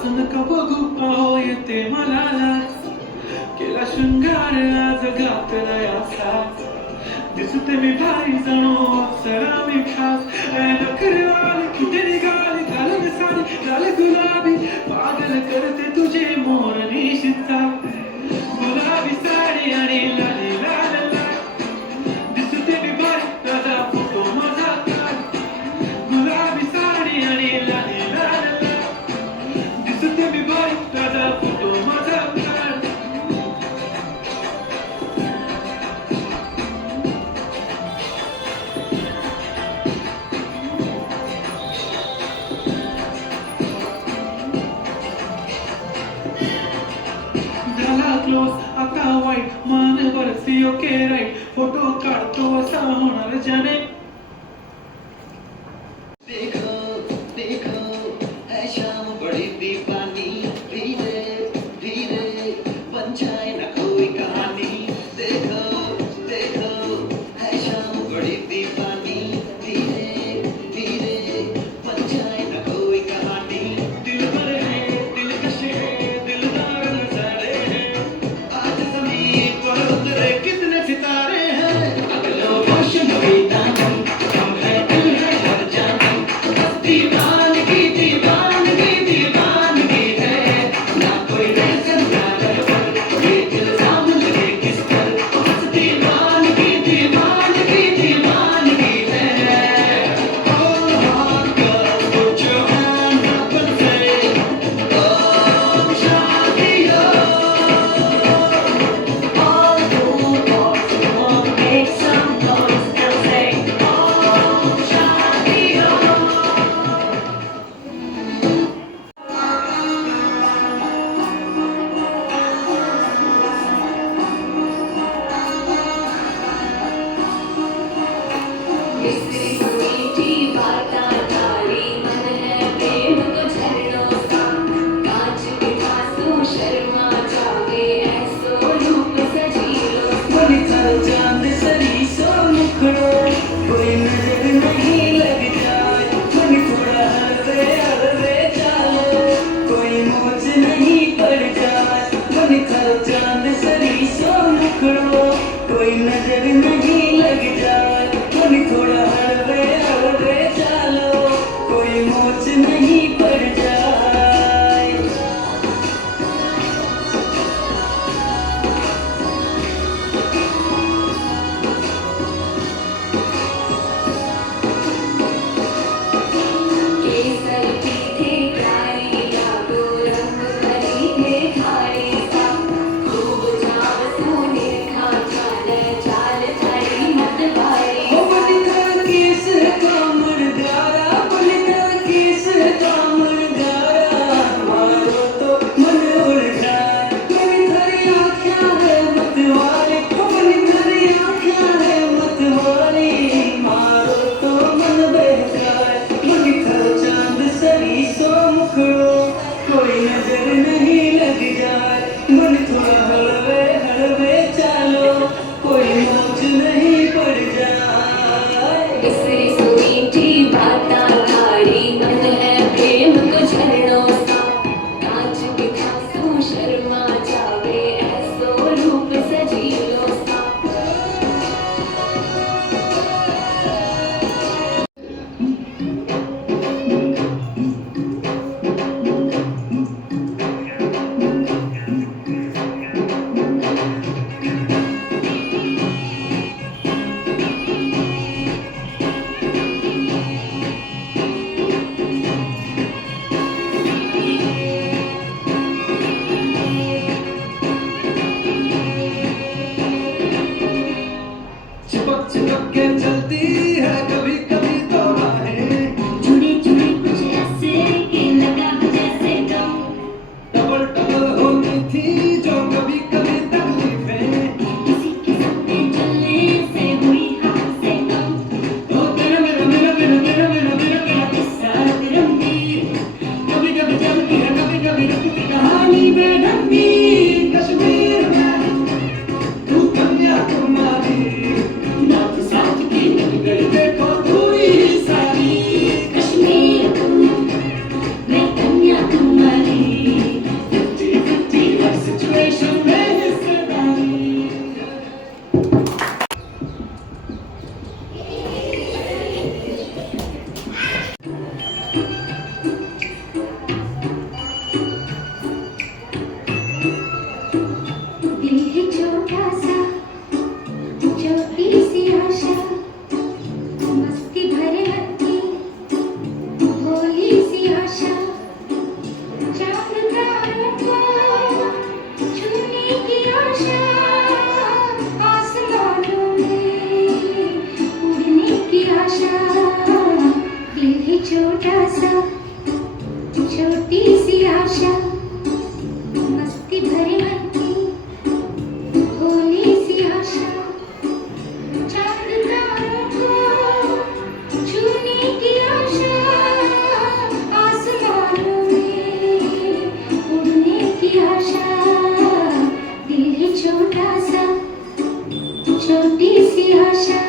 असं नका बघू अहो येते मला लाज केला शृंगार आज घातलाय असाच दिसते मी भारी जणू अप्सरा मी खास नखरेवाली कुठे निघाली घालून साडी लाल गुलाबी पागल करते तुझे मोर निशिता गुलाबी साडी आणि लाली लाल लाल दिसते मी भारी दादा फोटो माझा काढ गुलाबी साडी आणि लाली लाल लाल दिसते मी भारी दादा फोटो माझा काढ झाला क्लोज आता वाईट मान बरसी ओके राईट फोटो काढतो असा होणार ज्याने देखो देखो है शाम बड़ी दीवानी धीरे धीरे बन जाए न कोई कहानी देखो देखो है शाम बड़ी दीवानी धीरे धीरे बन जाए न कोई कहानी दिल भर है दिलकश है दिलदार नजारे हैं आज जमीन पर उतरे कितने सितारे हैं अगलो रोशन भी ना छोटा सा छोटी सी आशा मस्ती भरे मन की भोली सी आशा चांद तारों को छूने की आशा आसमानों में उड़ने की आशा दिल है छोटा सा छोटी सी आशा मस्ती भरे मन की भोली सी आशा चांद तारों को छूने की आशा आसमानों में उड़ने की आशा दिल है छोटा सा छोटी सी आशा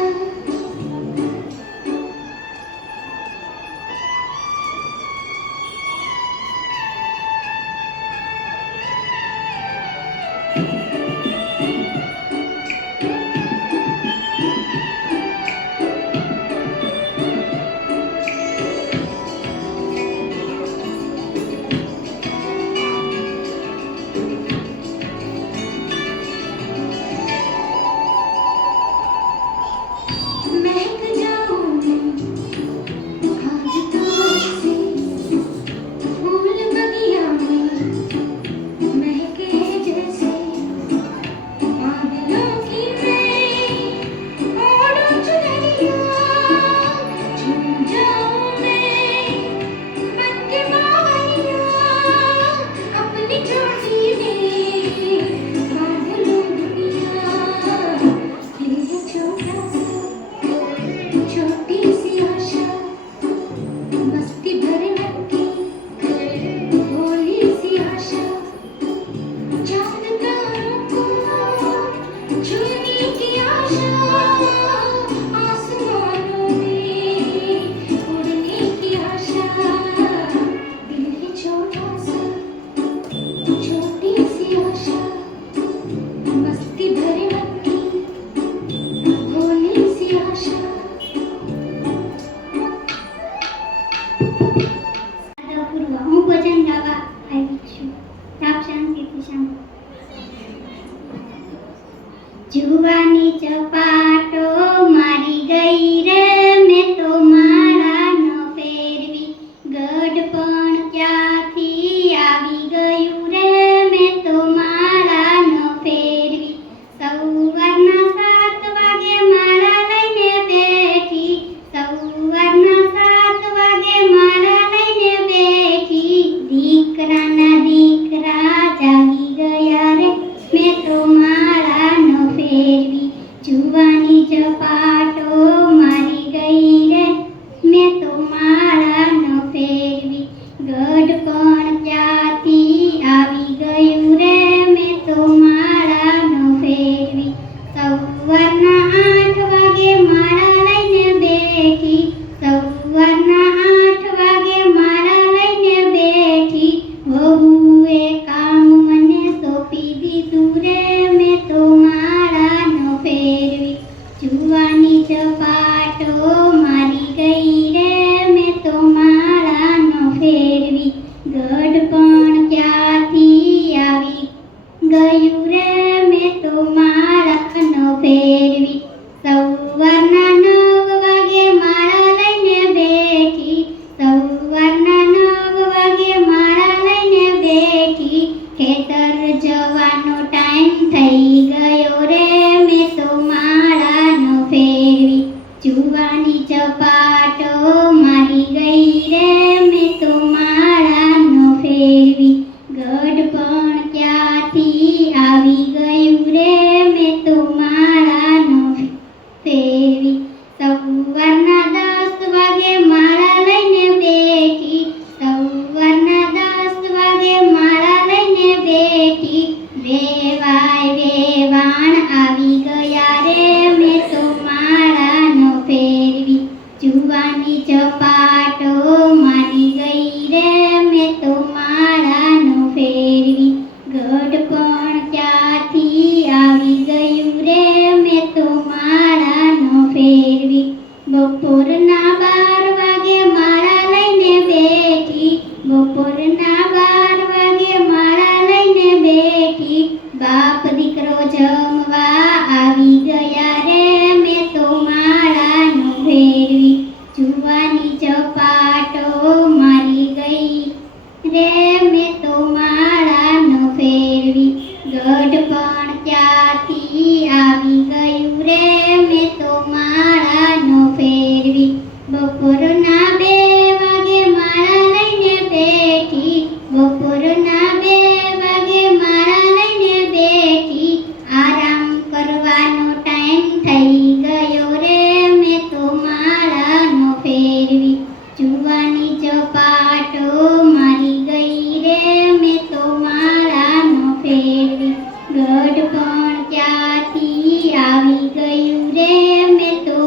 મેં તો માળાનો ફેરવી ગઢપણ ત્યાંથી આવી ગયું રે મેં તો માળાનો ફેરવી બપોરના 2 વાગે માળા લઈને બેઠી બપોરના 2 વાગે માળા લઈને બેઠી આરામ કરવાનો ટાઈમ થઈ ગયો રે મેં તો માળાનો ફેરવી જુવાની ઝપાટો મારી ગઈ રે મેં તો માળાનો ફેરવી ગઢપણ ત્યાંથી આવી ગયું રે મેં તો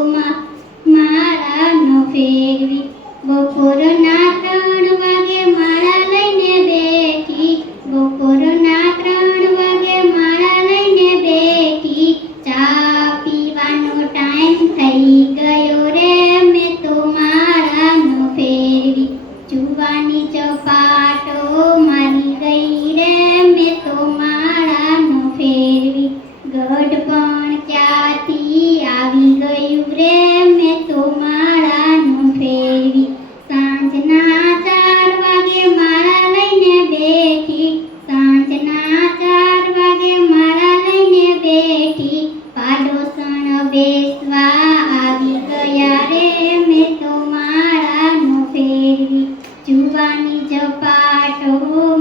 માળાનો ફેરવી બપોરના 3 વાગે માળા લઈને બેઠી બપોરના 3 વાગે માળા લઈને બેઠી ચા પીવાનો ટાઈમ થઈ ગયો રે મેં તો માળાનો ફેરવી જુવાની ઝપાટો મારી ગઈ રે મેં તો માળાનો ફેરવી ગઢપણ ત્યાંથી આવી ગયું રે મેં તો માળાનો ફેરવી સાંજના 4 વાગે માળા લઈને બેઠી સાંજના 4 વાગે માળા લઈને બેઠી પાડોશણ બેસવા આવી ગયા રે મેં તો માળાનો ફેરવી જુવાની ઝપાટો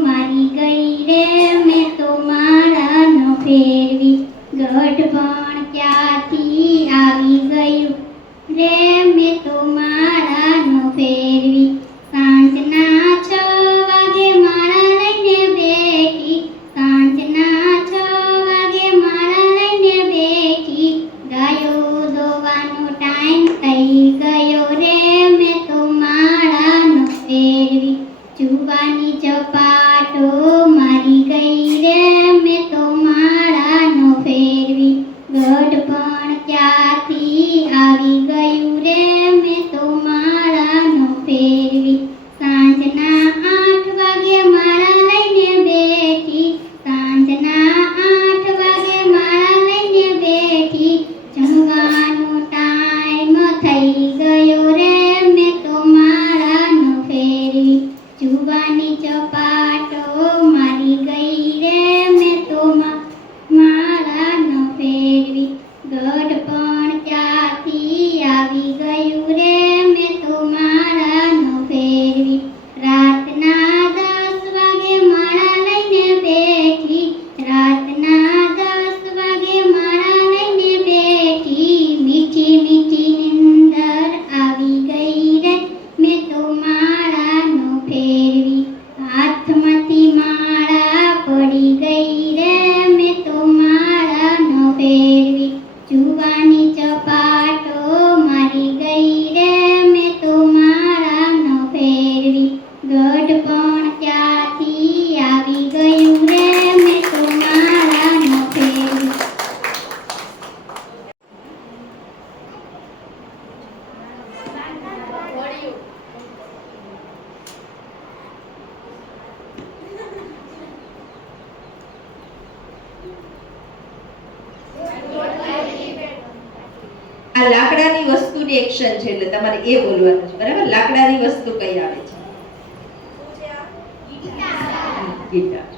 મારી ગઈ રે મેં તો માળાનો ફેરવી ગઢપણ ત્યાંથી આવી ગયું રે મેં તો માળાનો ફેરવી સાંજના 6 વાગે માળા લઈને બેઠી સાંજના 6 વાગે માળા લઈને બેઠી ગાયો દોવાનો ટાઈમ થઈ ગયો રે મેં તો માળાનો ફેરવી જુવાની ઝપાટો મારી ગઈ રે મેં તો માળાનો ફેરવી ગઢપણ ત્યાંથી આવી ગયું રે મેં તો માળાનો ફેરવી સાંજના 8 વાગે માળા લઈને બેઠી સાંજના 8 વાગે માળા લઈને બેઠી જમવાનો ટાઈમ થઈ ગયો રે મેં તો માળાનો ફેરવી જુવાની ઝપાટો મારી ગઈ રે મેં તો માળાનો ફેરવી ગઢપણ ત્યાંથી આવી ગયું રે મેં તો માળાનો ફેરવી રાતના 10 વાગે માળા લઈને બેઠી રાતના 10 વાગે માળા લઈને બેઠી મીઠી મીઠી નિંદર આવી ગઈ રે મેં તો માળાનો ફેરવી હાથમાંથી માળા પડી ગઈ રે મેં તો માળાનો ફેરવી જુવાની ઝપાટો મારી ગઈ રે મેં તો માળાનો ફેરવી ગઢપણ ત્યાંથી આવી ગયું રે મેં તો માળાનો ફેરવી આ લાકડાની વસ્તુની એક્શન છે એટલે તમારે એ બોલવાનું છે બરાબર લાકડાની વસ્તુ કઈ આવે છે ગિટાર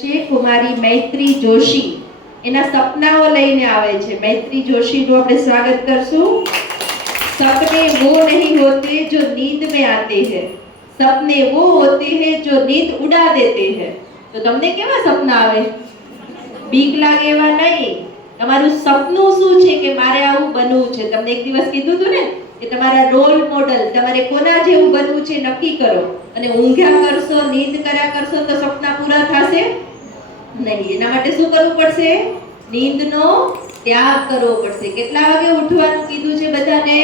છે કુમારી મૈત્રી જોશી એના સપનાઓ લઈને આવે છે મૈત્રી જોશીનું આપણે સ્વાગત કરશું सपने वो नहीं होते जो नींद में आते हैं सपने वो होते हैं जो नींद उड़ा देते हैं तो તમને કેવા સપના આવે બીક લાગે એવા નહીં તમારું સપનું શું છે કે મારે આવું બનવું છે તમને એક દિવસ કીધું હતું ને કે તમારા રોલ મોડલ તમારે કોના જેવું બનવું છે નક્કી કરો અને ઊંઘ્યા કરશો નીંદ કર્યા કરશો તો સપના પૂરા થશે નહીં એના માટે શું કરવું પડશે નીંદનો ત્યાગ કરવો પડશે. કેટલા વાગે ઉઠવાનું કીધું છે બધાને?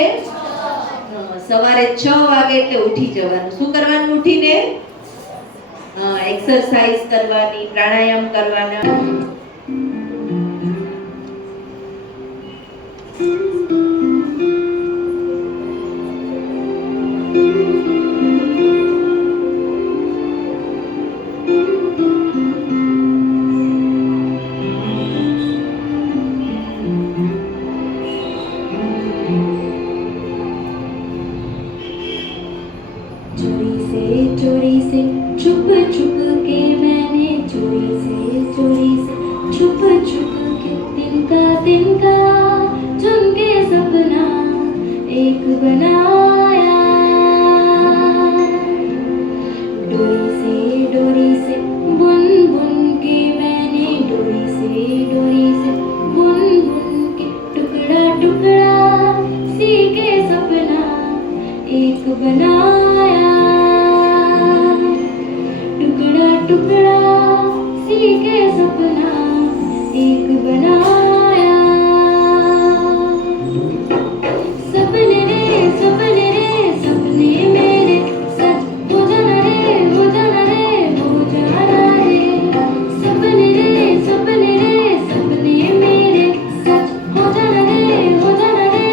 સવારે 6 વાગે એટલે ઉઠી જવાનું. શું કરવાનું ઉઠીને? એક્સરસાઇઝ કરવાની, પ્રાણાયામ કરવાના. चोरी से छुप छुप के मैंने चोरी से छुप छुप के तिनका चुन के सपना एक बनाया डोरी से बुन बुन के मैंने डोरी से बुन बुन के टुकड़ा टुकड़ा सी के सपना एक बनाया टुकड़ा सी के सपना एक बनाया सपने सपने मेरे सच हो जाना रे हो जाना रे सपने सपने मेरे सच हो जाना रे हो जाना रे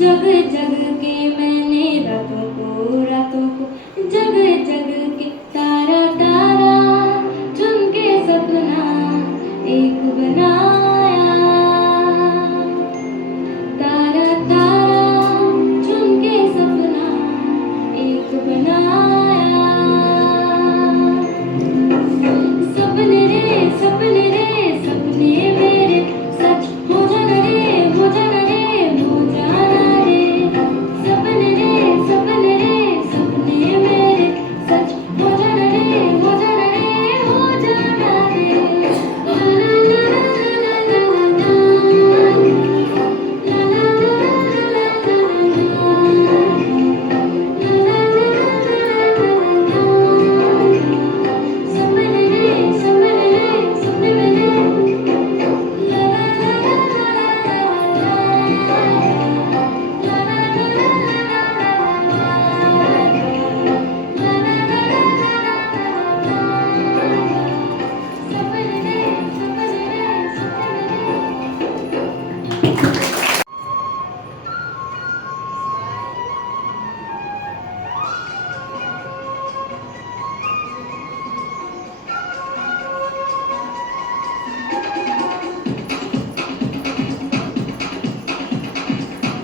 जग जग के मैंने रातों को जग जग के तारा तारा चुन के सपना एक बनाया तारा तारा चुन के सपना एक बनाया सपने मेरे सच हो जाना रे हो जाना रे सपने मेरे सच हो जाना रे हो जाना रे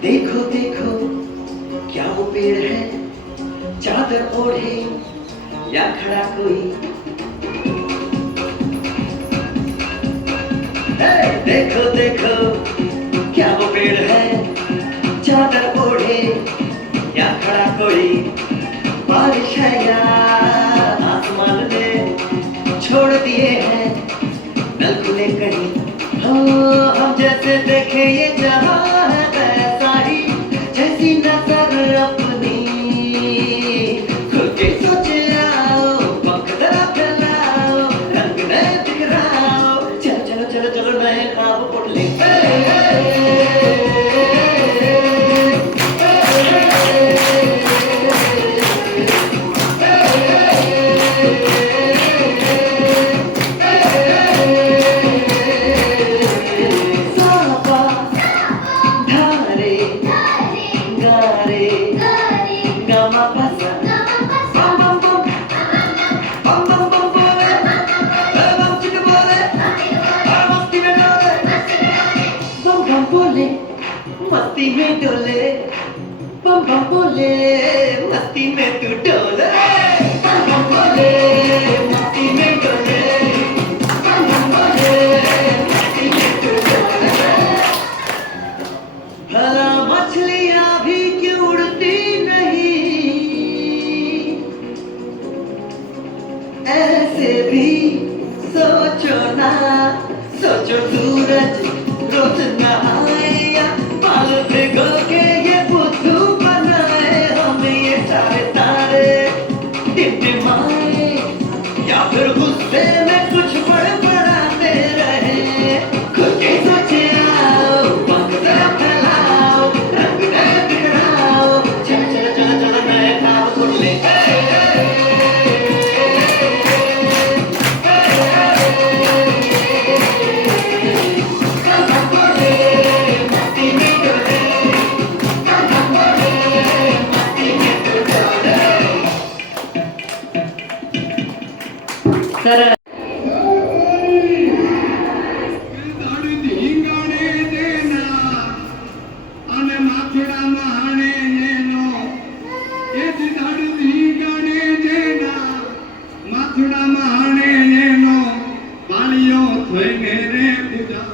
देखो देखो क्या वो पेड़ है चादर ओढ़े या खड़ा कोई देखो देखो क्या वो पेड़ है चादर ओढ़े या खड़ा कोई बारिश है या आसमान में छोड़ दिए हैं नल खुले कहीं हो हम जैसे देखे ये जहां है वैसा ही जैसी नजर अपनी खुल के सोच आओ पंख जरा फैलाओ रंग नए बिखराओ चलो चलो चलो चलो नए ख्वाब उड़ ले साबा बम बम बोले मस्ती में तू डोले बम बम बोले मस्ती में डोले बम बम बोले मस्ती में तू डोले भला मछलियां भी क्यों उड़ती नहीं ऐसे भी सोचो ना सोचो सूरज रोज नहाए या बाल भिगो के ये बुद्धू बनाए हमें ये सारे तारे टिमटिमाए या फिर गुस्से में कुछ बड़बड़ाते रहे खुद के सोचे आओ पंख जरा फैलाओ रंग नए बिखराओ चल चल चल चल नए खाओ खुद ले સરસ દાડી ધીંગાણે દેના અને માથડા માણે નેનો એ દાડી ધીંગાણે દેના માથડા માણે નેનો પાળીઓ થઈને રે પૂજા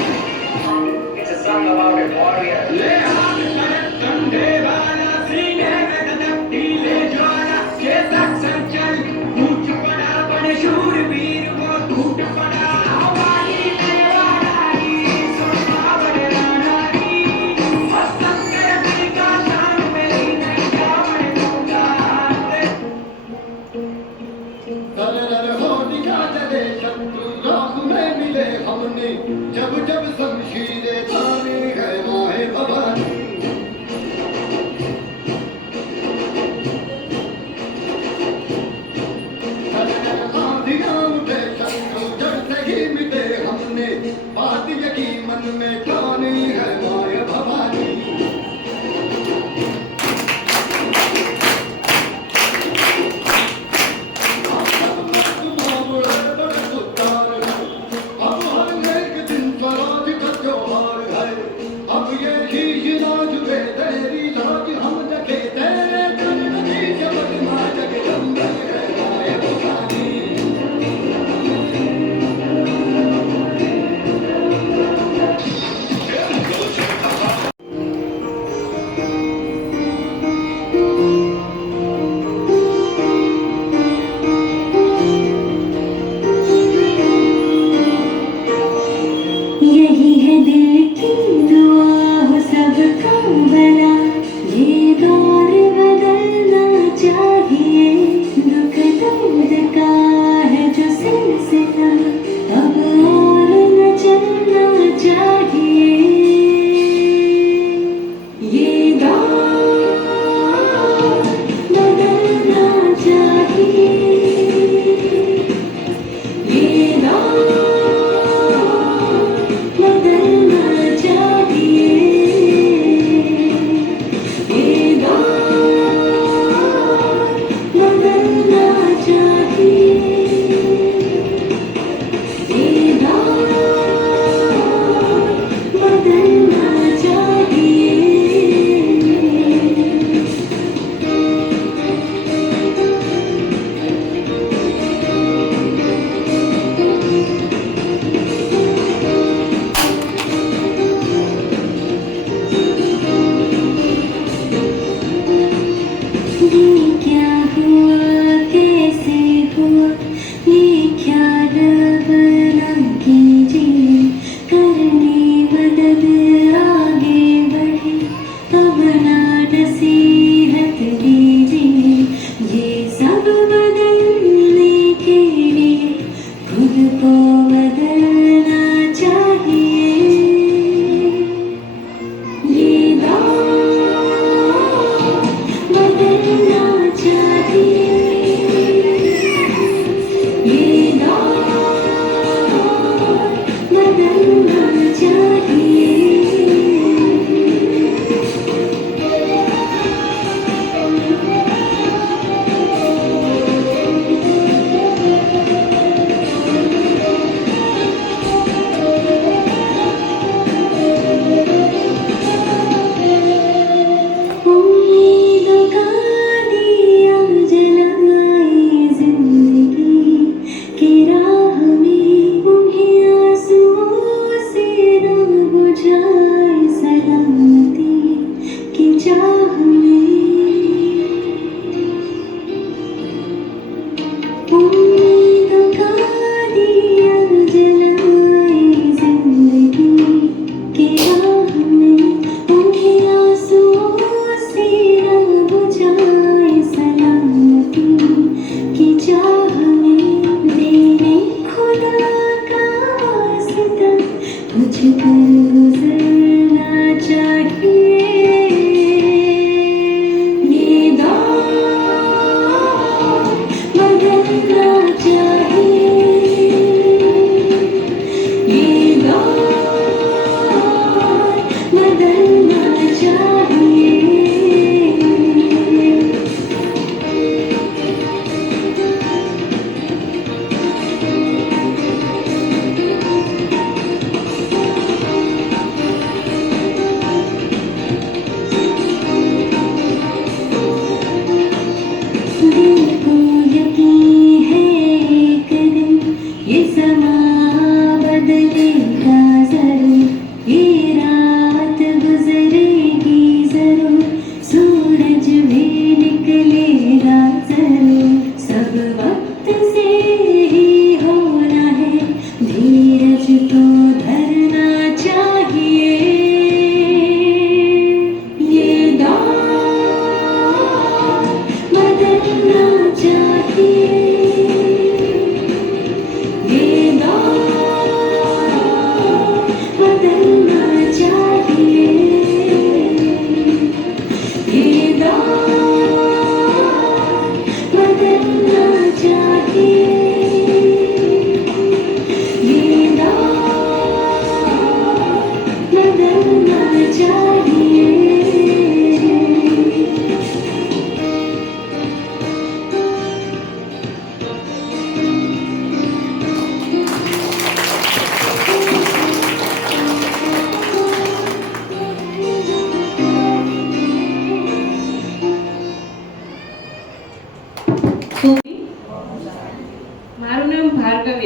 It's a song about a warrior. ले हाथ सड़क कंधे वाला सीने में धधकती ले ज्वाला चेतक संचल टूट पड़ा बड़े शूरवीर वो टूट पड़ा हवाई में वाराई सोना बड़े रानाई मस्तक करती का शान मेरी नहीं जावड़ दूंगा दर दर हो दिखा चले शत्रु राह में मिले हमने जब जब शमशीरे थाने है माहे भवानी दर दर आंधियां उठे शत्रु जड़ से ही मिले हमने बात यही मन में ठानी है माहे भवानी अब हर एक दिन स्वराज का त्योहार है अब ये शीश लाज पे तेरी लाज हम रखे तेरे कर्ण की जबत मां जगदम्बे है गाय भवानी Go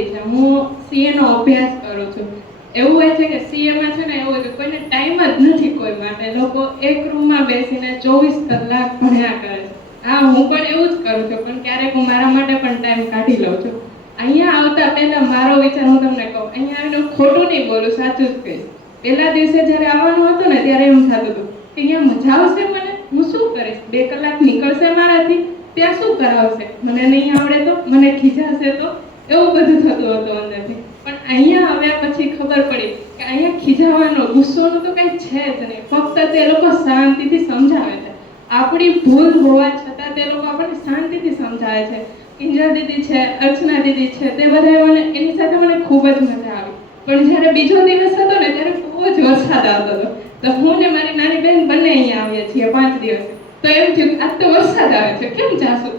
શાંતિ છે. હું CA નો અભ્યાસ કરું છું. એવું હોય છે કે CA માં છે ને એવું હોય કે કોઈને ટાઈમ જ નથી કોઈ માટે. લોકો એક રૂમમાં બેસીને 24 કલાક ભણ્યા કરે છે. હા, હું પણ એવું જ કરું છું, પણ ક્યારેક હું મારા માટે પણ ટાઈમ કાઢી લઉં છું. અહીંયા આવતા પહેલા મારો વિચાર હું તમને કહું. અહીંયા આવીને હું ખોટું નહીં બોલું, સાચું જ કહીશ. પહેલા દિવસે જ્યારે આવવાનું હતું ને ત્યારે એમ થતું હતું કે અહીંયા મજા આવશે મને, હું શું કરીશ, 2 કલાક નીકળશે મારાથી, ત્યાં શું કરાવશે, મને નહીં આવડે તો, મને ખીજાશે તો, એવું બધું થતું હતું અંદરથી. પણ અહીંયા આવ્યા પછી ખબર પડી કે અહીંયા ખીજાવાનો, ગુસ્સોનું તો કંઈ છે જ નહીં. ફક્ત તે લોકો શાંતિથી સમજાવે છે. આપણી ભૂલ હોવા છતાં તે લોકો આપણને શાંતિથી સમજાવે છે. કિંજલ દીદી છે, અર્ચના દીદી છે, તે બધા મને એની સાથે મને ખૂબ જ મજા આવી. પણ જ્યારે બીજો દિવસ હતો ને ત્યારે બહુ જ વરસાદ આવતો હતો. તો હું ને મારી નાની બહેન બંને અહીંયા આવ્યા છીએ 5 દિવસે. તો એમ થયું આજ તો વરસાદ આવે છે, કેમ જાશું?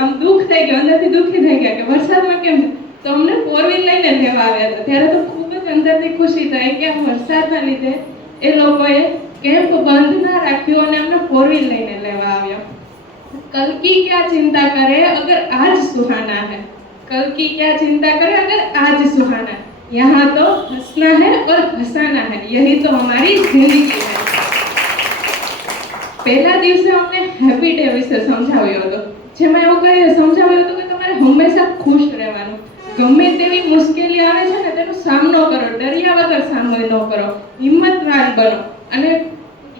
આમ દુઃખ થઈ ગયું, અંદરથી દુઃખી થઈ ગયા કે વરસાદમાં કેમ છે. તો અમને 4 વ્હીલ લઈને લેવા આવ્યા હતા. ત્યારે તો ખૂબ જ અંદરથી ખુશી થઈ કે આ વરસાદના લીધે એ લોકોએ કેમ્પ બંધ ના રાખ્યો અને અમને 4 વ્હીલ લઈને લેવા આવ્યા. कल की क्या चिंता करे अगर आज सुहाना है, कल की क्या चिंता करे अगर आज सुहाना है, यहाँ तो हंसना है और हंसाना है, यही तो हमारी जिंदगी है. પહેલા દિવસે અમને હેપી ડે વિશે સમજાવ્યો હતો, જેમાં એવું કહે સમજાવ્યું હતું કે તમારે હંમેશા ખુશ રહેવાનું. ગમે તેવી મુશ્કેલી આવે છે ને તેનો સામનો કરો, ડર્યા વગર સામનો ન કરો, હિંમતવાન બનો. અને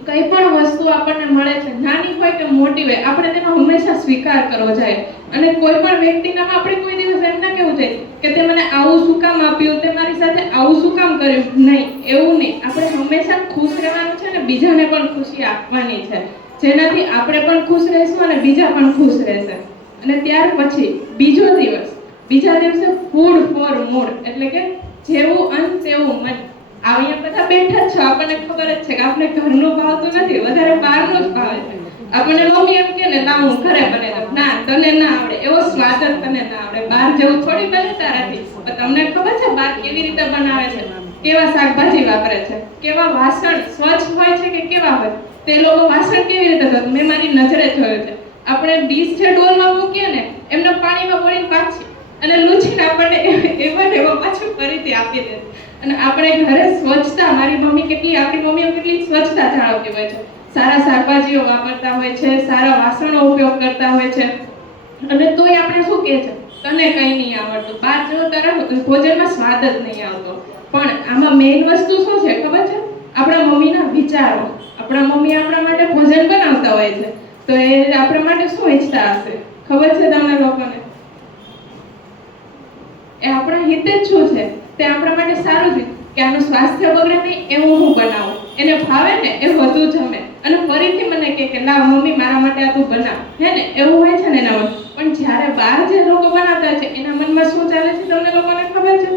કઈ પણ વસ્તુ આપણને મળે છે, નાની હોય કે મોટી હોય, આપણે તેનો હંમેશા સ્વીકાર કરવો જોઈએ. અને કોઈ પણ વ્યક્તિનામાં આપણે કોઈ દિવસ એમ ના કહેવું જોઈએ કે તે મને આવું શું કામ આપ્યું, તે મારી સાથે આવું શું કામ કર્યું. નહીં, એવું નહીં. આપણે હંમેશા ખુશ રહેવાનું છે અને બીજાને પણ ખુશી આપવાની છે, જેનાથી આપણે પણ ખુશ રહીશું અને બીજા પણ ખુશ રહેશે. અને ત્યાર પછી બીજા દિવસે ફૂડ ફોર મૂડ, એટલે કે જેવું અન્ન તેવું મન. અહીંયા બધા બેઠા જ છો, આપણને ખબર જ છે કે આપણે ઘરનું ભાવતું નથી, વધારે બહારનું જ ભાવે છે. આપણને મમ્મી એમ કે ને લાવ હું ઘરે બને દઉં, ના તને ના આવડે, એવો સ્વાદ જ તને ના આવડે, બહાર જેવું થોડી બને તારાથી. પણ તમને ખબર છે બહાર કેવી રીતે બનાવે છે, કેવા શાકભાજી વાપરે છે, કેવા વાસણ સ્વચ્છ હોય છે કે કેવા હોય, તે લોકો વાસણ કેવી રીતે ધોય, મેં મારી નજરે જોયું છે. આપણે ડીશ જે ડોલમાં મૂકીએ ને એમને પાણીમાં બોળીને પાછી અને લૂછીને આપણને એવા પાછું ફરીથી આપી દે. અને આપણે ઘરે સ્વચ્છતા, મારી મમ્મી આપણી મમ્મીઓ કેટલી સ્વચ્છતા જાળવતી હોય છે, સારા શાકભાજીઓ વાપરતા હોય છે, સારા વાસણો ઉપયોગ કરતા હોય છે. અને તોય આપણે શું કહે છે, તને કંઈ નહીં આવડતું, બહાર જેવો તારા ભોજનમાં સ્વાદ જ નહીં આવતો. પણ આમાં મેઇન વસ્તુ શું છે ખબર છે? આપણા મમ્મીના વિચારો. આપણા મમ્મી આપણા માટે ભોજન બનાવતા હોય છે, તો એ આપણા માટે શું ઈચ્છતા હશે ખબર છે તમને લોકોને? એ આપણા હિતે જ શું છે, તે આપણા માટે સારું છે કે આનું સ્વાસ્થ્ય બગડે નહીં એવું હું બનાવું, એને ભાવે ને એ વધુ જમે અને ફરીથી મને કે લાવ મમ્મી મારા માટે આ તું બનાવ, હે ને? એવું હોય છે ને એના મન. પણ જ્યારે બહાર જે લોકો બનાવતા છે એના મનમાં શું ચાલે છે તમને લોકોને ખબર છે?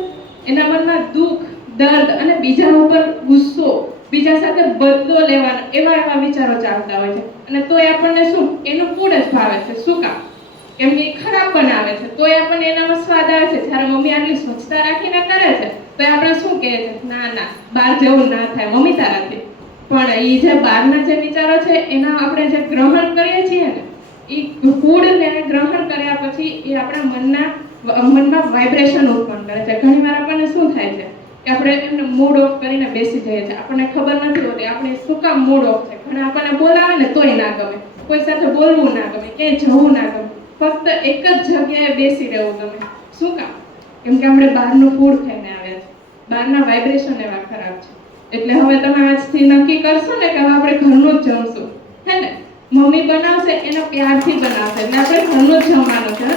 એના મનમાં દુઃખ, દર્દ અને બીજા ઉપર ગુસ્સો, બીજા સાથે બદલો લેવાનો, એવા વિચારો ચાલતા હોય છે. અને તોય આપણને શું એનું ફૂડ જ ભાવે છે. શું કામ? કેમ કે ખરાબ બનાવે છે, તોય આપણને એનામાં સ્વાદ આવે છે. જ્યારે મમ્મી આટલી સ્વચ્છતા રાખીને કરે છે તો આપણે શું કહે છે, ના ના બહાર જેવું ના થાય મમ્મી તારાથી. પણ એ જે બહારના જે વિચારો છે એના આપણે જે ગ્રહણ કરીએ છીએ ને, એ ફૂડને ગ્રહણ કર્યા પછી એ આપણા મનમાં વાઇબ્રેશન ઉત્પન્ન કરે છે. ઘણીવાર આપણને શું થાય છે કે આપણે એમને મૂડ ઓફ કરીને બેસી જઈએ છીએ, આપણને ખબર નથી હોતી આપણે શું કામ મૂડ ઓફ છે. ઘણા આપણને બોલાવે ને તોય ના ગમે, કોઈ સાથે બોલવું ના ગમે, ક્યાંય જવું ના ગમે, ફક્ત એક જ જગ્યાએ બેસી રહેવું ગમે. શું કામ? કેમ કે આપણે બહારનું ફૂડ ખાઈને આવ્યા છે, બહારના વાઇબ્રેશન એવા ખરાબ છે. એટલે હવે તમે આજથી નક્કી કરશો ને કે હવે આપણે ઘરનું જ જમશું, હે ને? મમ્મી બનાવશે એનો પ્યારથી બનાવશે, એટલે આપણે ઘરનું જ જમવાનું છે.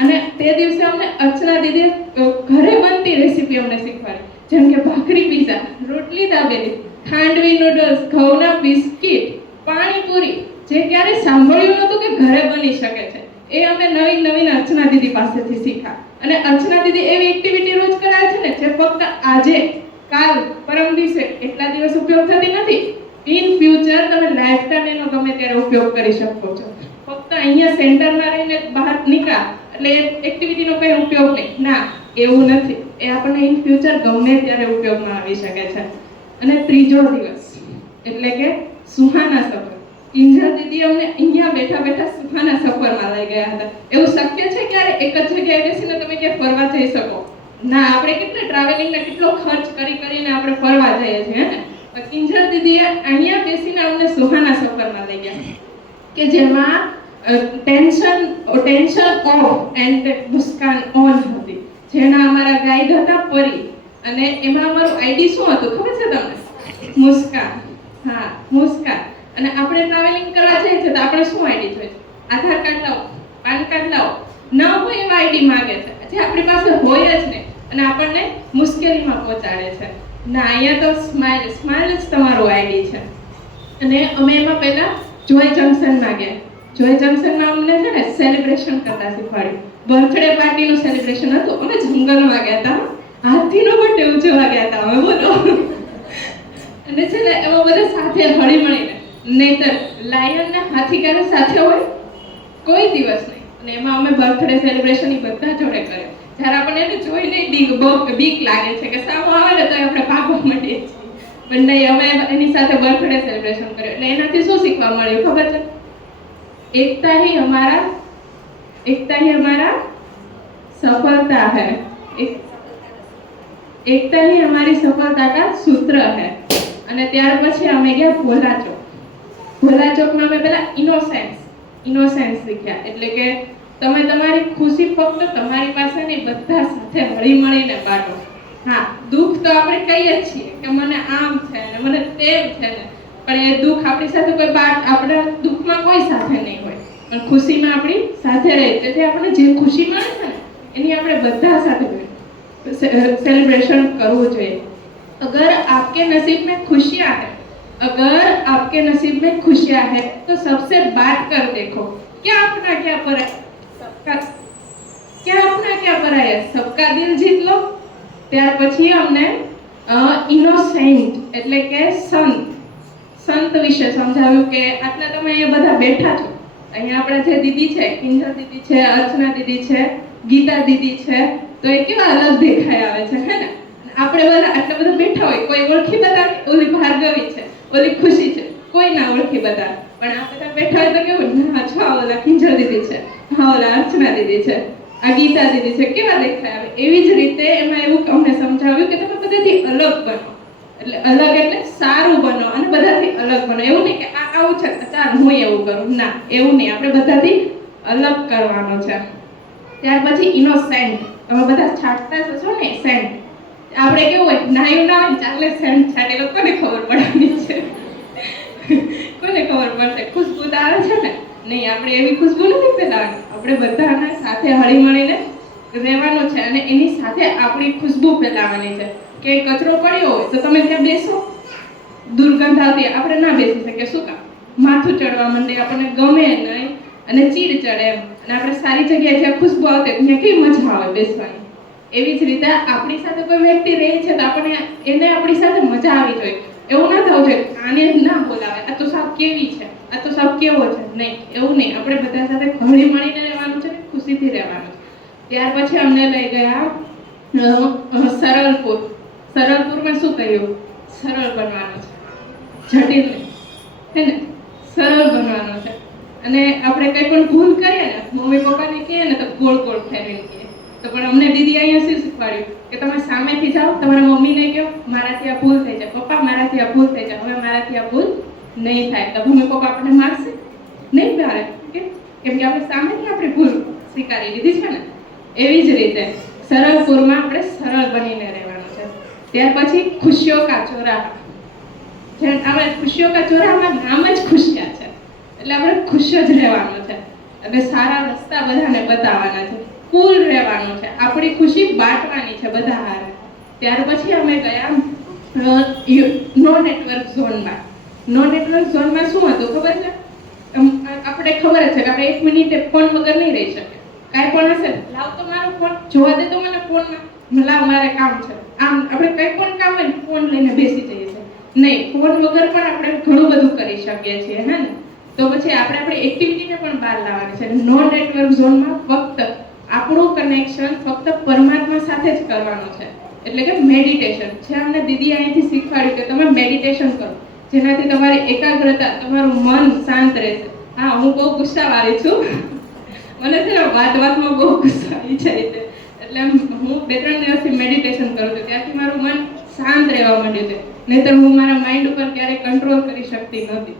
અને તે દિવસે અમને અર્ચના દીદીએ ઘરે બનતી રેસીપી અમને શીખવાડી, જેમ કે ભાખરી પીઝા, રોટલી દાબેલી, ખાંડવી નૂડલ્સ, ઘઉંના બિસ્કિટ, પાણીપુરી, જે ક્યારે સાંભળ્યું નહોતું કે ઘરે બની શકે છે. એ અમે નવીન અર્ચના દીદી પાસેથી શીખ્યા. અને અર્ચના દીદી એવી એક્ટિવિટી રોજ કરાવે છે ને જે ફક્ત આજે, કાલ, પરમ દિવસે એટલા દિવસ ઉપયોગ થતી નથી. ઇન ફ્યુચર તમે લાઈફ ટાઈમ એનો ગમે ત્યારે ઉપયોગ કરી શકો છો. ફક્ત અહીંયા સેન્ટરમાં રહીને બહાર નીકળ્યા એટલે એક્ટિવિટીનો કંઈ ઉપયોગ નહીં, ના એવું નથી. એ આપણને ઇન ફ્યુચર ગમે ત્યારે ઉપયોગમાં આવી શકે છે. અને ત્રીજો દિવસ એટલે કે સુહાના સફર. કિંજલ દીદી અમને અહીંયા બેઠા બેઠા સુહાના સફરમાં લઈ ગયા હતા. એવું શક્ય છે ક્યારે એક જ જગ્યાએ બેસીને તમે ક્યાંય ફરવા જઈ શકો? ના આપણે કેટલા ટ્રાવેલિંગ ને કેટલો ખર્ચ કરીને આપણે ફરવા જઈએ છીએ હે ને કિંજલ દીદીએ અહીંયા બેસીને અમને સુહાના સફરમાં લઈ ગયા કે જેમાં tension of and Muskan on હતી, જેના અમારા ગાઈડ હતા પરી, અને એમાં અમારું આઈડી શું હતું ખબર છે તમને? મુસ્કાન. હા, મુસ્કાન. અને આપણે ટ્રાવેલિંગ કરવા જઈએ છીએ તો આપણે શું આઈડી જોઈએ? આધાર કાર્ડ લાવો, પાન કાર્ડ લાવો, ન હોય એવા આઈડી માંગે છે, જે આપણી પાસે હોય જ નહીં અને આપણને મુશ્કેલીમાં પહોંચાડે છે. ના, અહીંયા તો સ્માઇલ જ તમારું આઈડી છે. અને અમે એમાં પહેલા જોય જંકશનમાં ગયા. જોય જંકશનમાં અમને છે ને સેલિબ્રેશન કરતા શીખવાડ્યું. બર્થડે પાર્ટીનું સેલિબ્રેશન હતું. અમે જંગલમાં ગયા હતા, હાથીનો બર્થડે ઉજવવા ગયા હતા અમે, બોલો. અને છે ને એમાં બધા સાથે હળી મળીને, નહીતર લાયન ને હાથી ક્યારે સાથે હોય? કોઈ દિવસ નહીં. અને એમાં અમે બર્થડે સેલિબ્રેશન બધા જોડે કર્યો. જ્યારે આપણને એને જોઈને બીક લાગે છે કે સામો આવે ને તો આપણે ભાગવા માંડીએ છીએ, પણ નહીં, અમે એની સાથે બર્થડે સેલિબ્રેશન કર્યો. એટલે એનાથી શું શીખવા મળ્યું ખબર છે? एकता ही हमारा सफलता है, एकता ही हमारी सफलता का सूत्र है. અને ત્યાર પછી અમે ગયા ભોલા ચોક. ભોલા ચોકમાં અમે પહેલા ઇનોસેન્સ શીખ્યા. એટલે કે તમે તમારી ખુશી ફક્ત તમારી પાસે નહીં, બધા સાથે હળી મળીને બાંટો. હા, દુઃખ તો આપણે કહીએ જ છીએ કે મને આમ છે ને મને તેમ છે ને, પણ એ દુઃખ આપણી સાથે કોઈ આપણા દુઃખમાં કોઈ સાથે નહીં હોય, પણ ખુશીમાં આપણી સાથે રહે. તેથી આપણે જે ખુશી મળે છે ને એની આપણે બધા સાથે सेलिब्रेशन करવું જોઈએ. अगर आपके नसीब में खुशियां है, अगर आपके नसीब में खुशियां है तो सबसे बात कर देखो. क्या अपना क्या पराया, सबका क्या अपना क्या पराया, सबका दिल जीत लो. ત્યાર પછી અમને ઇનોસેન્ટ એટલે કે સંત વિશે સમજાવ્યું કે આટલા તમે અહીંયા બધા બેઠા છો, અહીંયા આપણા જે દીદી છે, કિંજલ દીદી છે, અર્ચના દીદી છે, ગીતા દીદી છે, તો એ કેવા અલગ દેખાઈ આવે છે હે ને. આપણે બધા આટલા બધા બેઠા હોય, કોઈ ઓળખી બધા, ઓલી ભાર્ગવી છે, ઓલી ખુશી છે, કોઈ ના ઓળખી બધા, પણ આ બધા બેઠા હોય તો કેવું, હા છો આ ઓલા કિંજલ દીદી છે, હા ઓલા અર્ચના દીદી છે, આ ગીતા દીદી છે, કેવા દેખાય આવે. એવી જ રીતે એમાં એવું અમને સમજાવ્યું કે તમે બધાથી અલગ બનો. એટલે અલગ એટલે સારું બનો અને બધાથી અલગ બનો. એવું નહીં કે આ આવું છે ચાલ હું એવું કરું, ના, એવું નહીં. આપણે બધાથી અલગ કરવાનો છે. ત્યાર પછી ઇનોસેન્ટ. તમે બધા છાંટતા જશો ને સેન્ટ. આપણે કેવું હોય, નાયું ના હોય ચાલે સેન્ટ છાંટેલો, કોને ખબર પડવાની છે? કોને ખબર પડશે? ખુશ્બુ આવે છે ને? નહીં, આપણે એવી ખુશ્બુ નથી ફેલાવવાની. આપણે બધાના સાથે હળી મળીને રહેવાનું છે અને એની સાથે આપણી ખુશ્બુ ફેલાવવાની છે. કે કચરો પડ્યો હોય તો તમે ત્યાં બેસો, દુર્ગંધ આવતી, આપણે ના બેસી શકીએ. શું કામ? માથું ચડવા માંડે, આપણને ગમે નહીં અને ચીડ ચડે એમ. અને આપણે સારી જગ્યાએ જ્યાં ખુશ્બુ આવતી ત્યાં કેવી મજા આવે બેસવાની. એવી જ રીતે આપણી સાથે કોઈ વ્યક્તિ રહે છે તો આપણે એને આપણી સાથે મજા આવી જોઈએ. એવું ના થવું જોઈએ આને જ ના બોલાવે, આ તો સાવ કેવી છે, આ તો સાવ કેવો છે. નહીં, એવું નહીં. આપણે બધા સાથે હળી મળીને રહેવાનું છે, ખુશીથી રહેવાનું છે. ત્યાર પછી અમને લઈ ગયા સરળપુર. સરળપુરમાં શું કહ્યું? સરળ બનવાનું છે, જટિલ નહીં, હે ને? સરળ બનવાનું છે. અને આપણે કંઈ પણ ભૂલ કરીએ ને, મમ્મી પપ્પાને કહીએ ને તો ગોળ ગોળ ફેરવીને કહીએ. તો પણ અમને દીદી અહીંયા શું શીખવાડ્યું કે તમે સામેથી જાઓ, તમારા મમ્મીને કહો મારાથી આ ભૂલ થઈ જાય, પપ્પા મારાથી આ ભૂલ થઈ જાય, હવે મારાથી આ ભૂલ નહીં થાય. તો મમ્મી પપ્પા આપણને મારશે નહીં, મારે કેમ કે આપણે સામેથી આપણી ભૂલ સ્વીકારી લીધી છે ને. એવી જ રીતે સરળપુરમાં આપણે સરળ બનીને રહેવાનું છે. ત્યાર પછી ખુશીઓ કા ચોરાહા. આપણે ખુશીઓ કા ચોરાહામાં નામ જ ખુશિયા છે, એટલે આપણે ખુશ જ રહેવાનું છે અને સારા રસ્તા બધાને બતાવવાના છે, કુલ રહેવાનું છે, આપણી ખુશી બાંટવાની છે બધા હારે. ત્યાર પછી અમે ગયા નો નેટવર્ક ઝોનમાં. નો નેટવર્ક ઝોનમાં શું હતું ખબર છે? આપણે ખબર જ છે કે આપણે 1 મિનિટ ફોન વગર નહીં રહી શકીએ. કાંઈ પણ હશે, લાવ તો મારો ફોન, જોવા દે તો મને ફોનમાં, લાવ મારે કામ છે. આમ આપણે કંઈ પણ કામ હોય ફોન લઈને બેસી જઈએ છીએ. નહીં, ફોન વગર પણ આપણે ઘણું બધું કરી શકીએ છીએ, હે ને? તો પછી આપણે આપણી એક્ટિવિટીને પણ બહાર લાવવાની છે. નો નેટવર્ક ઝોનમાં ફક્ત આપણું કનેક્શન ફક્ત પરમાત્મા સાથે જ કરવાનું છે. એટલે કે મેડિટેશન છે. અમને દીદી અહીંથી શીખવાડ્યું કે તમે મેડિટેશન કરો, જેનાથી તમારી એકાગ્રતા, તમારું મન શાંત રહેશે. હા, હું બહુ ગુસ્સાવાળી છું, મને છે ને વાતમાં બહુ ગુસ્સો આવી જાય છે, એટલે હું 2-3 દિવસથી મેડિટેશન કરું છું, ત્યારથી મારું મન શાંત રહેવા માંડ્યું છે. નહીંતર હું મારા માઇન્ડ ઉપર ક્યારેય કંટ્રોલ કરી શકતી નહોતી.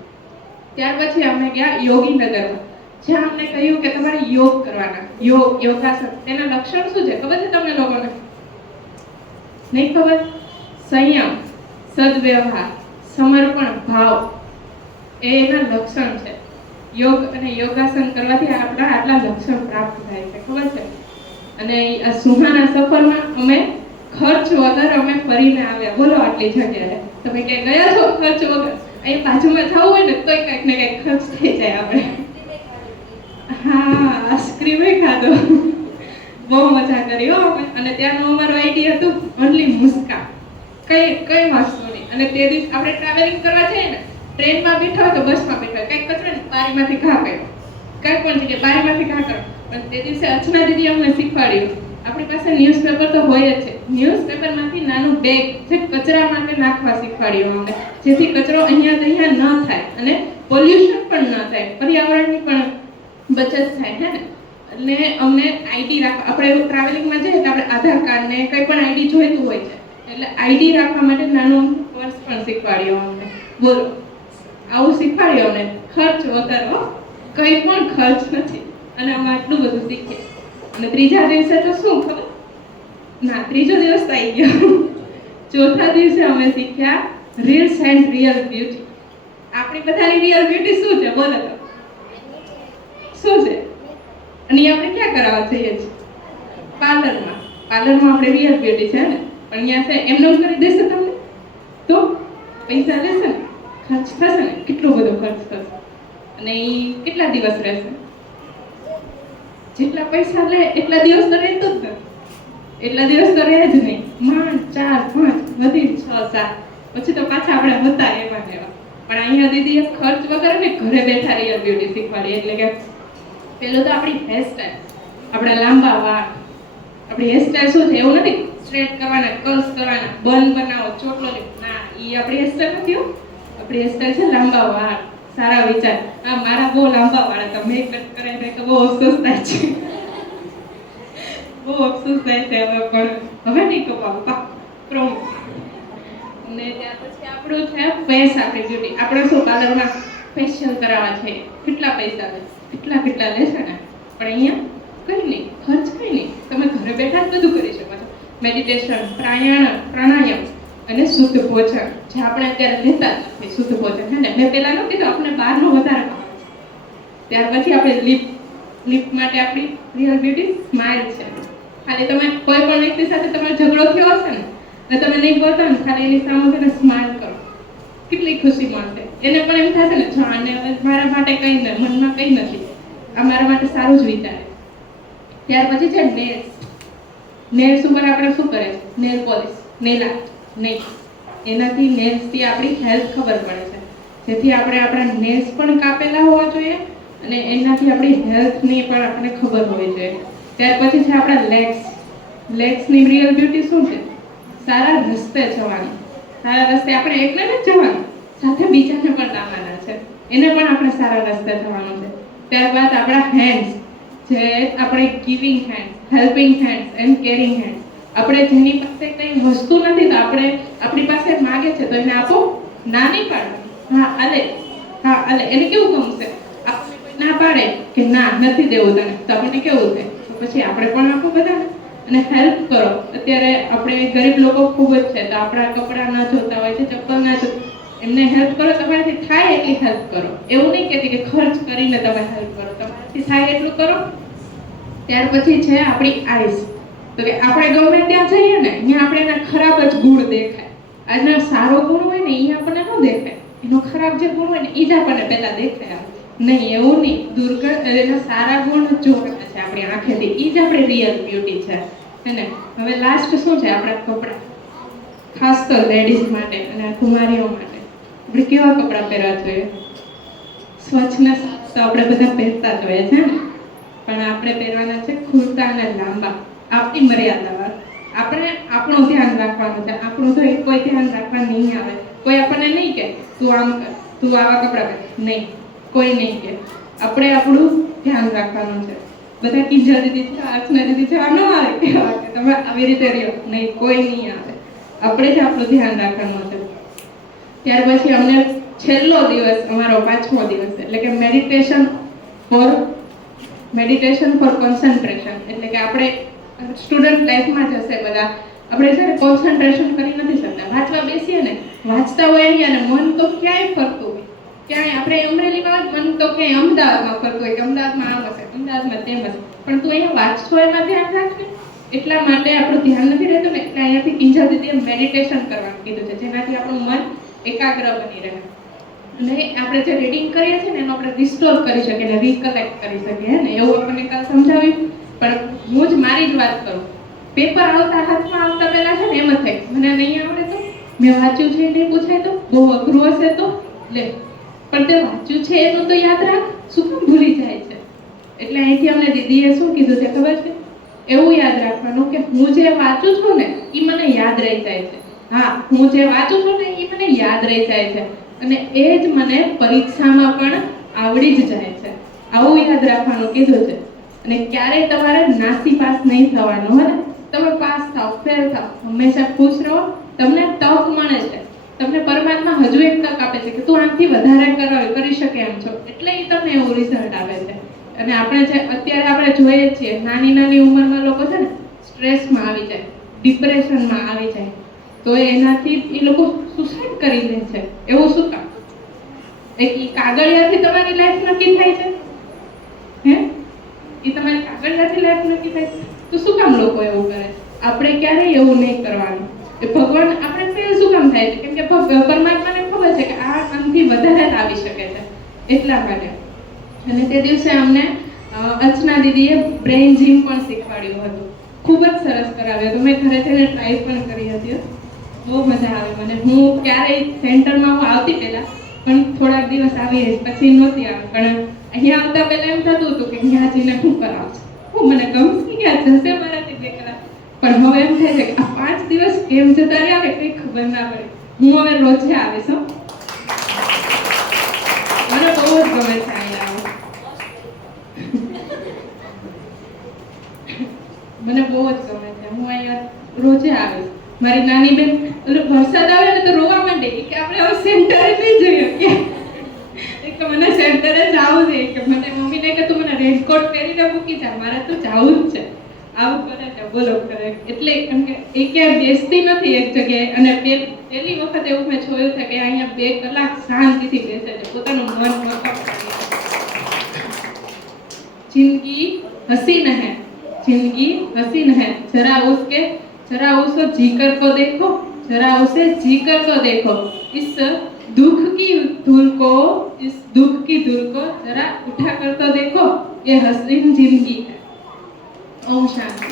ત્યાર પછી અમે ગયા યોગીનગરમાં, જ્યાં અમને કહ્યું કે તમારે યોગ કરવાના. યોગાસન, તેના લક્ષણ શું છે ખબર છે તમને લોકોને? નહીં ખબર? સંયમ, સદવ્યવહાર, સમર્પણ ભાવ, એ એના લક્ષણ છે. યોગ અને યોગાસન કરવાથી આપણા આટલા લક્ષણ પ્રાપ્ત થાય છે, ખબર છે? અને આ સુહાના સફરમાં અમે ખર્ચ વગર અમે ફરીને આવ્યા. બોલો આટલી જગ્યાએ તમે ક્યાંય ગયા છો ખર્ચ વગર? અહીં બાજુમાં જવું હોય ને તોય કંઈક ને કંઈક ખર્ચ થઈ જાય આપણે. હા, આઈસ્ક્રીમે ખાધો, બહુ મજા કરી હો. અને ત્યારનું અમારું આઈડી હતું ઓનલી મુસ્કાન, કઈ વસ્તુ નહીં. અને તે દિવસ આપણે ટ્રાવેલિંગ કરવા જઈએ ને, ટ્રેનમાં બેઠા હોય કે બસમાં બેઠા હોય, કંઈક કચરો ને બારીમાંથી ઘા કર્યો, કંઈ પણ જગ્યાએ બારીમાંથી ઘા કર્યો. પણ તે દિવસે અર્ચના દીદી અમને શીખવાડ્યું, આપણી પાસે ન્યૂઝપેપર તો હોય જ છે, ન્યૂઝપેપરમાંથી નાનું બેગ જે કચરા માટે નાખવા શીખવાડ્યું અમને, જેથી કચરો અહીંયા ન થાય અને પોલ્યુશન પણ ન થાય, પર્યાવરણની પણ બચત થાય, હે ને? એટલે અમને આઈડી રાખવા, આપણે ટ્રાવેલિંગમાં જઈએ તો આપણે આધાર કાર્ડ ને કંઈ પણ આઈડી જોઈતું હોય છે, એટલે આઈડી રાખવા માટે નાનું પર્સ પણ શીખવાડ્યું અમને. બોલો, આવું શીખવાડ્યું અમને ખર્ચ વગર, કંઈ પણ ખર્ચ નથી. અને અમે આટલું બધું શીખીએ. અને ત્રીજા દિવસે તો શું ખબર? ના, ત્રીજો દિવસ તો આવી ગયો. ચોથા દિવસે અમે શીખ્યા રીલ્સ એન્ડ રિયલ બ્યુટી. આપણી બધાની રિયલ બ્યુટી શું છે બોલો તો? શું છે? અને આપણે ક્યાં કરાવવા જઈએ છીએ? પાર્લરમાં. પાર્લરમાં આપણે રિયલ બ્યુટી છે ને, પણ અહીંયા છે એમને કરી દેશે તમને તો પૈસા લેશે ને, ખર્ચ થશે ને, કેટલો બધો ખર્ચ થશે. અને એ કેટલા દિવસ રહેશે? જેટલા પૈસા લે એટલા દિવસ તો રહેતો જ નથી, એટલા દિવસ તો રહે જ નહીં. માંડ 4-5 વધી 6-7, પછી તો પાછા આપણે હતા એવા ને એવા. પણ અહીંયા દીદીએ ખર્ચ વગર ને ઘરે બેઠા રિયલ બ્યુટી શીખવાડી. એટલે કે પેલું તો આપણી હેરસ્ટાઈલ, આપણા લાંબા વાળ. આપણી હેરસ્ટાઈલ શું છે એવું નથી સ્ટ્રેટ કરવાના, કર્લ્સ કરવાના, બન બનાવો, ચોટલો લે, ના, એ આપણી હેરસ્ટાઈલ નથી હો. આપણી હેરસ્ટાઈલ છે લાંબા વાળ, સારા વિચાર. હા, મારા બહુ લાંબા વાળ હતા, મેં કટ કરાવી તો બહુ અફસોસ થાય છે, બહુ અફસોસ થાય છે હવે. પણ હવે નહીં કપાવું, પ્રોમિસ. અને ત્યાર પછી આપણું છે ફેસ, આપણી બ્યુટી. આપણે શું પાર્લરમાં ફેશિયલ કરાવવા છે, કેટલા પૈસા લે, કેટલા લેશે ને. પણ અહીંયા કંઈ નહીં, ખર્ચ કંઈ નહીં, તમે ઘરે બેઠા જ બધું કરી શકો છો. મેડિટેશન, પ્રાણાયામ અને શુદ્ધ ભોજન, જે આપણે અત્યારે લેતા નથી શુદ્ધ ભોજન, હે ને? મેં પહેલા ન કીધું આપણે બહારનું વધારે ખાવાનું છે. ત્યાર પછી આપણે લિપ માટે આપણી રિયલ બ્યુટી સ્માઇલ છે. ખાલી તમે કોઈ પણ વ્યક્તિ સાથે તમારો ઝઘડો થયો હશે ને તમે નહીં બોલતા ને, ખાલી એની સામે છે ને સ્માઇલ કરો, કેટલી ખુશી મળશે. એને પણ એમ થશે ને, જો આને મારા માટે કંઈ નહીં, મનમાં કંઈ નથી, આ મારા માટે સારું જ વિચારે. ત્યાર પછી છે નેલ્સ ઉપર આપણે શું કરે છે? નેલ પોલિશ, નેલ આર્ટ, નહીં. એનાથી નેલ્સથી આપણી હેલ્થ ખબર પડે છે, જેથી આપણે આપણા નેલ્સ પણ કાપેલા હોવા જોઈએ અને એનાથી આપણી હેલ્થની પણ આપણને ખબર હોવી જોઈએ. ત્યાર પછી છે આપણા લેગ્સની રિયલ બ્યુટી શું છે? સારા રસ્તે જવાનું. સારા રસ્તે આપણે એકલે જ જવાનું, સાથે બીજાને પણ લાવવાના છે, એને પણ આપણે સારા રસ્તે જવાનું છે. ત્યારબાદ આપણા હેન્ડ્સ, જે આપણે giving hands, helping hands and caring hands. આપણે જેની પાસે કંઈ વસ્તુ નથી તો આપણે આપણી પાસે માગે છે તો એને આપો, ના નહીં પાડવાની. હા અલે, હા અલે, એને કેવું ગમશે? આપણે કોઈ ના પાડે કે ના નથી દેવું તને, તો આપણને કેવું થાય? તો પછી આપણે પણ આપો બધાને અને હેલ્પ કરો. અત્યારે આપણે ગરીબ લોકો ખૂબ જ છે, તો આપણા કપડાં ના જોતા હોય છે, ચપ્પલ ના જોતા, એમને હેલ્પ કરો, તમારાથી થાય એટલી હેલ્પ કરો. એવું નહીં કહેતી કે ખર્ચ કરીને તમે હેલ્પ કરો, તમારાથી થાય એટલું કરો. ત્યાર પછી છે આપણી આઈસ. તો કે આપણે ગમે ત્યાં જઈએ ને, ત્યાં આપણે એના ખરાબ જ ગુણ દેખાય. આજનો સારો ગુણ હોય ને એ આપણને ન દેખાય, એનો ખરાબ જે ગુણ હોય ને એ જ આપણને પહેલા દેખાય. નહીં, એવું નહીં. એના સારા ગુણ જોવાના છે આપણી આંખેથી, એ જ આપણી રિયલ બ્યુટી છે, હે ને? હવે લાસ્ટ શું છે? આપણા કપડાં. ખાસ તો લેડીઝ માટે અને કુમારીઓ માટે આપણે કેવા કપડાં પહેરવા જોઈએ? સ્વચ્છ ને તો આપણે બધા પહેરતા જ હોઈએ છે ને, પણ આપણે પહેરવાના છે ખુલતા અને લાંબા, આપણી મર્યાદાવાળા. આપણે આપણું ધ્યાન રાખવાનું છે, આપણું તો કોઈ ધ્યાન રાખવા નહીં આવે. કોઈ આપણને નહીં કહે તું આમ કર, તું આવા કપડાં પહેર, નહીં, કોઈ નહીં કહે. આપણે આપણું ધ્યાન રાખવાનું છે. બધા કિંજલ દીદી છે, અર્ચના દીદી છે, ન આવે કહેવા કે તમે આવી રીતે રહ્યો, નહીં, કોઈ નહીં આવે. આપણે જ આપણું ધ્યાન રાખવાનું છે. ત્યાર પછી અમને છેલ્લો દિવસ, અમારો 5મો દિવસ, એટલે કે મેડિટેશન ફોર કોન્સન્ટ્રેશન, એટલે કે આપણે સ્ટુડન્ટ લાઈફમાં જશે બધા, આપણે છે ને કોન્સન્ટ્રેશન કરી નથી શકતા. વાંચવા બેસીએ ને, વાંચતા હોય અહીંયા ને મન તો ક્યાંય ફરતું હોય, ક્યાંય આપણે અમરેલીમાં મન તો ક્યાંય અમદાવાદમાં ફરતું હોય કે અમદાવાદમાં આમ હશે, અમદાવાદમાં તેમ હશે, પણ તું અહીંયા વાંચતો એમાં ધ્યાન રાખને. એટલા માટે આપણું ધ્યાન નથી રહેતું ને, એટલે અહીંયાથી કિંજલ દીદીએ મેડિટેશન કરવાનું કીધું છે, જેનાથી આપણું મન એકાગ્ર બની રહે અને આપણે જે રીડિંગ કરીએ છીએ ને એનો આપણે રિસ્ટોર કરી શકીએ અને રિકલેક્ટ કરી શકીએ ને, એવું આપણને કાલ સમજાવ્યું. પણ હું જ મારી જ વાત કરું, પેપર આવતા હાથમાં આવતા પહેલા છે ને એમ જ થાય, મને નહીં આવડે તો, મેં વાંચ્યું છે નહીં પૂછાય તો, બહુ અઘરું હશે તો લે, પણ તે વાંચ્યું છે એનું તો યાદ રાખ, શું કામ ભૂલી જાય છે. એટલે અહીંથી અમને દીદીએ શું કીધું છે ખબર છે? એવું યાદ રાખવાનું કે હું જે વાંચું છું ને એ મને યાદ રહી જાય છે. હા, હું જે વાંચું છું ને એ મને યાદ રહી જાય છે અને એ જ મને પરીક્ષામાં પણ આવડી જ જાય છે. આવું યાદ રાખવાનું કીધું છે. અને ક્યારેય તમારે નાસીપાસ નહીં થવાનું, હે ને? તમે પાસ થાવ, ફેલ થાવ, હંમેશા ખુશ રહો. તમને તક મળે છે, તમને પરમાત્મા હજુ એક તક આપે છે કે તું આનાથી વધારે કરી શકે એમ છો, એટલે એ તમને એવું રિઝલ્ટ આવે છે. અને આપણે જે અત્યારે આપણે જોઈએ છીએ, નાની નાની ઉંમરમાં લોકો છે ને સ્ટ્રેસમાં આવી જાય, ડિપ્રેશનમાં આવી જાય, તો એનાથી એ લોકો સુસાઇડ કરી લે છે. એવું શું કામ? એક કાગળિયાથી તમારી લાઈફ નક્કી થાય છે, હે? એ તમારી કાગળિયાથી લાઈફ નક્કી થાય છે, તો શું કામ લોકો એવું કરે? આપણે ક્યારેય એવું નહીં કરવાનું. એ ભગવાન આપણે ફેલ શું કામ થાય છે? કેમ કે પરમાત્માને ખબર છે કે આ આનાથી વધારે લાવી શકે છે, એટલા માટે. અને તે દિવસે અમને અર્ચના દીદીએ બ્રેઇન જીમ પણ શીખવાડ્યું હતું. ખૂબ જ સરસ કરાવ્યું હતું. મેં ઘરે જઈને ટ્રાય પણ કરી હતી. બહુ મજા આવે મને. હું ક્યારેય સેન્ટરમાં હું આવતી પહેલા, પણ થોડાક દિવસ આવી પછી નહોતી આવી. પણ અહીંયા આવતા પહેલા એમ થતું હતું કે અહીંયા જઈને શું કરાવશે, હું મને ગમશે, ત્યાં જશે મારાથી બે કલાક. પણ હવે એમ થાય છે કે આ 5 દિવસ કેમ જતા રહ્યા ને કંઈ ખબર ના પડે. હું હવે રોજે આવીશ. મને બહુ જ ગમે છે અહીંયા આવું. મને બહુ જ ગમે છે. હું અહીંયા રોજે આવીશ. મારી નાની બેન વરસાદ આવે ને તો રોવા માંડે કે આપણે હવે સેન્ટરે નહીં જઈએ કે મને સેન્ટરે જ આવું છે, કે મને મમ્મીને કે તું મને રેનકોટ પહેરીને મૂકી જા, મારે તો જવું જ છે. આવું કરે છે, બોલો કરે. એટલે એમ કે એ ક્યાંય બેસતી નથી એક જગ્યાએ. અને પહેલી વખત એવું મેં જોયું છે કે અહીંયા 2 કલાક શાંતિથી બેસે છે, પોતાનું મન મક્કમ કરી. જિંદગી હસીન હૈ, जिंदगी हसीन है, जरा उसको जी कर को देखो, जरा उसे जी कर को देखो, इस दुख की धूल को जरा उठा कर तो देखो, ये हसीन जिंदगी है. ओम शांति.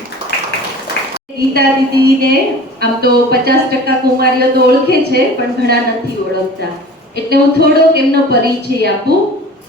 ગીતા દીદીને આમ તો 50% કુમારીઓ તો ઓળખે છે, પણ ઘણા નથી ઓળખતા, એટલે હું થોડોક એમનો પરિચય આપું.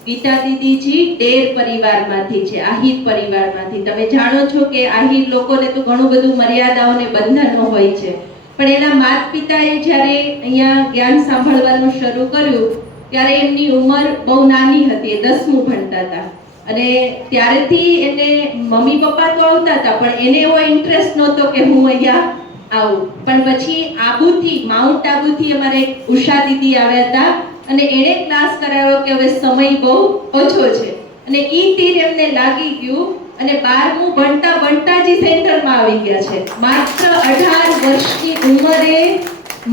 ગીતા દીદીજી ડેર પરિવારમાંથી છે, આહિર પરિવારમાંથી. તમે જાણો છો કે આહિર લોકોને તો ઘણું બધું મર્યાદાઓ અને બંધનો હોય છે, પણ એના માતા પિતાએ જ્યારે અહીંયા જ્ઞાન સાંભળવાનું શરૂ કર્યું ત્યારે એમની ઉંમર બહુ નાની હતી, એ 10મું ભણતા હતા. અને ત્યારેથી એને મમ્મી પપ્પા તો આવતા હતા, પણ એને એવો ઇન્ટરેસ્ટ નહોતો કે હું અહીંયા આવું. પણ પછી આબુથી, માઉન્ટ આબુથી અમારે ઉષા દીદી આવ્યા હતા અને એણે ક્લાસ કરાવ્યો કે હવે સમય બહુ ઓછો છે, અને ઈ તીર એમને લાગી ગયું અને 12મું ભણતા ભણતા જ સેન્ટરમાં આવી ગયા છે. માત્ર 18 વર્ષની ઉંમરે,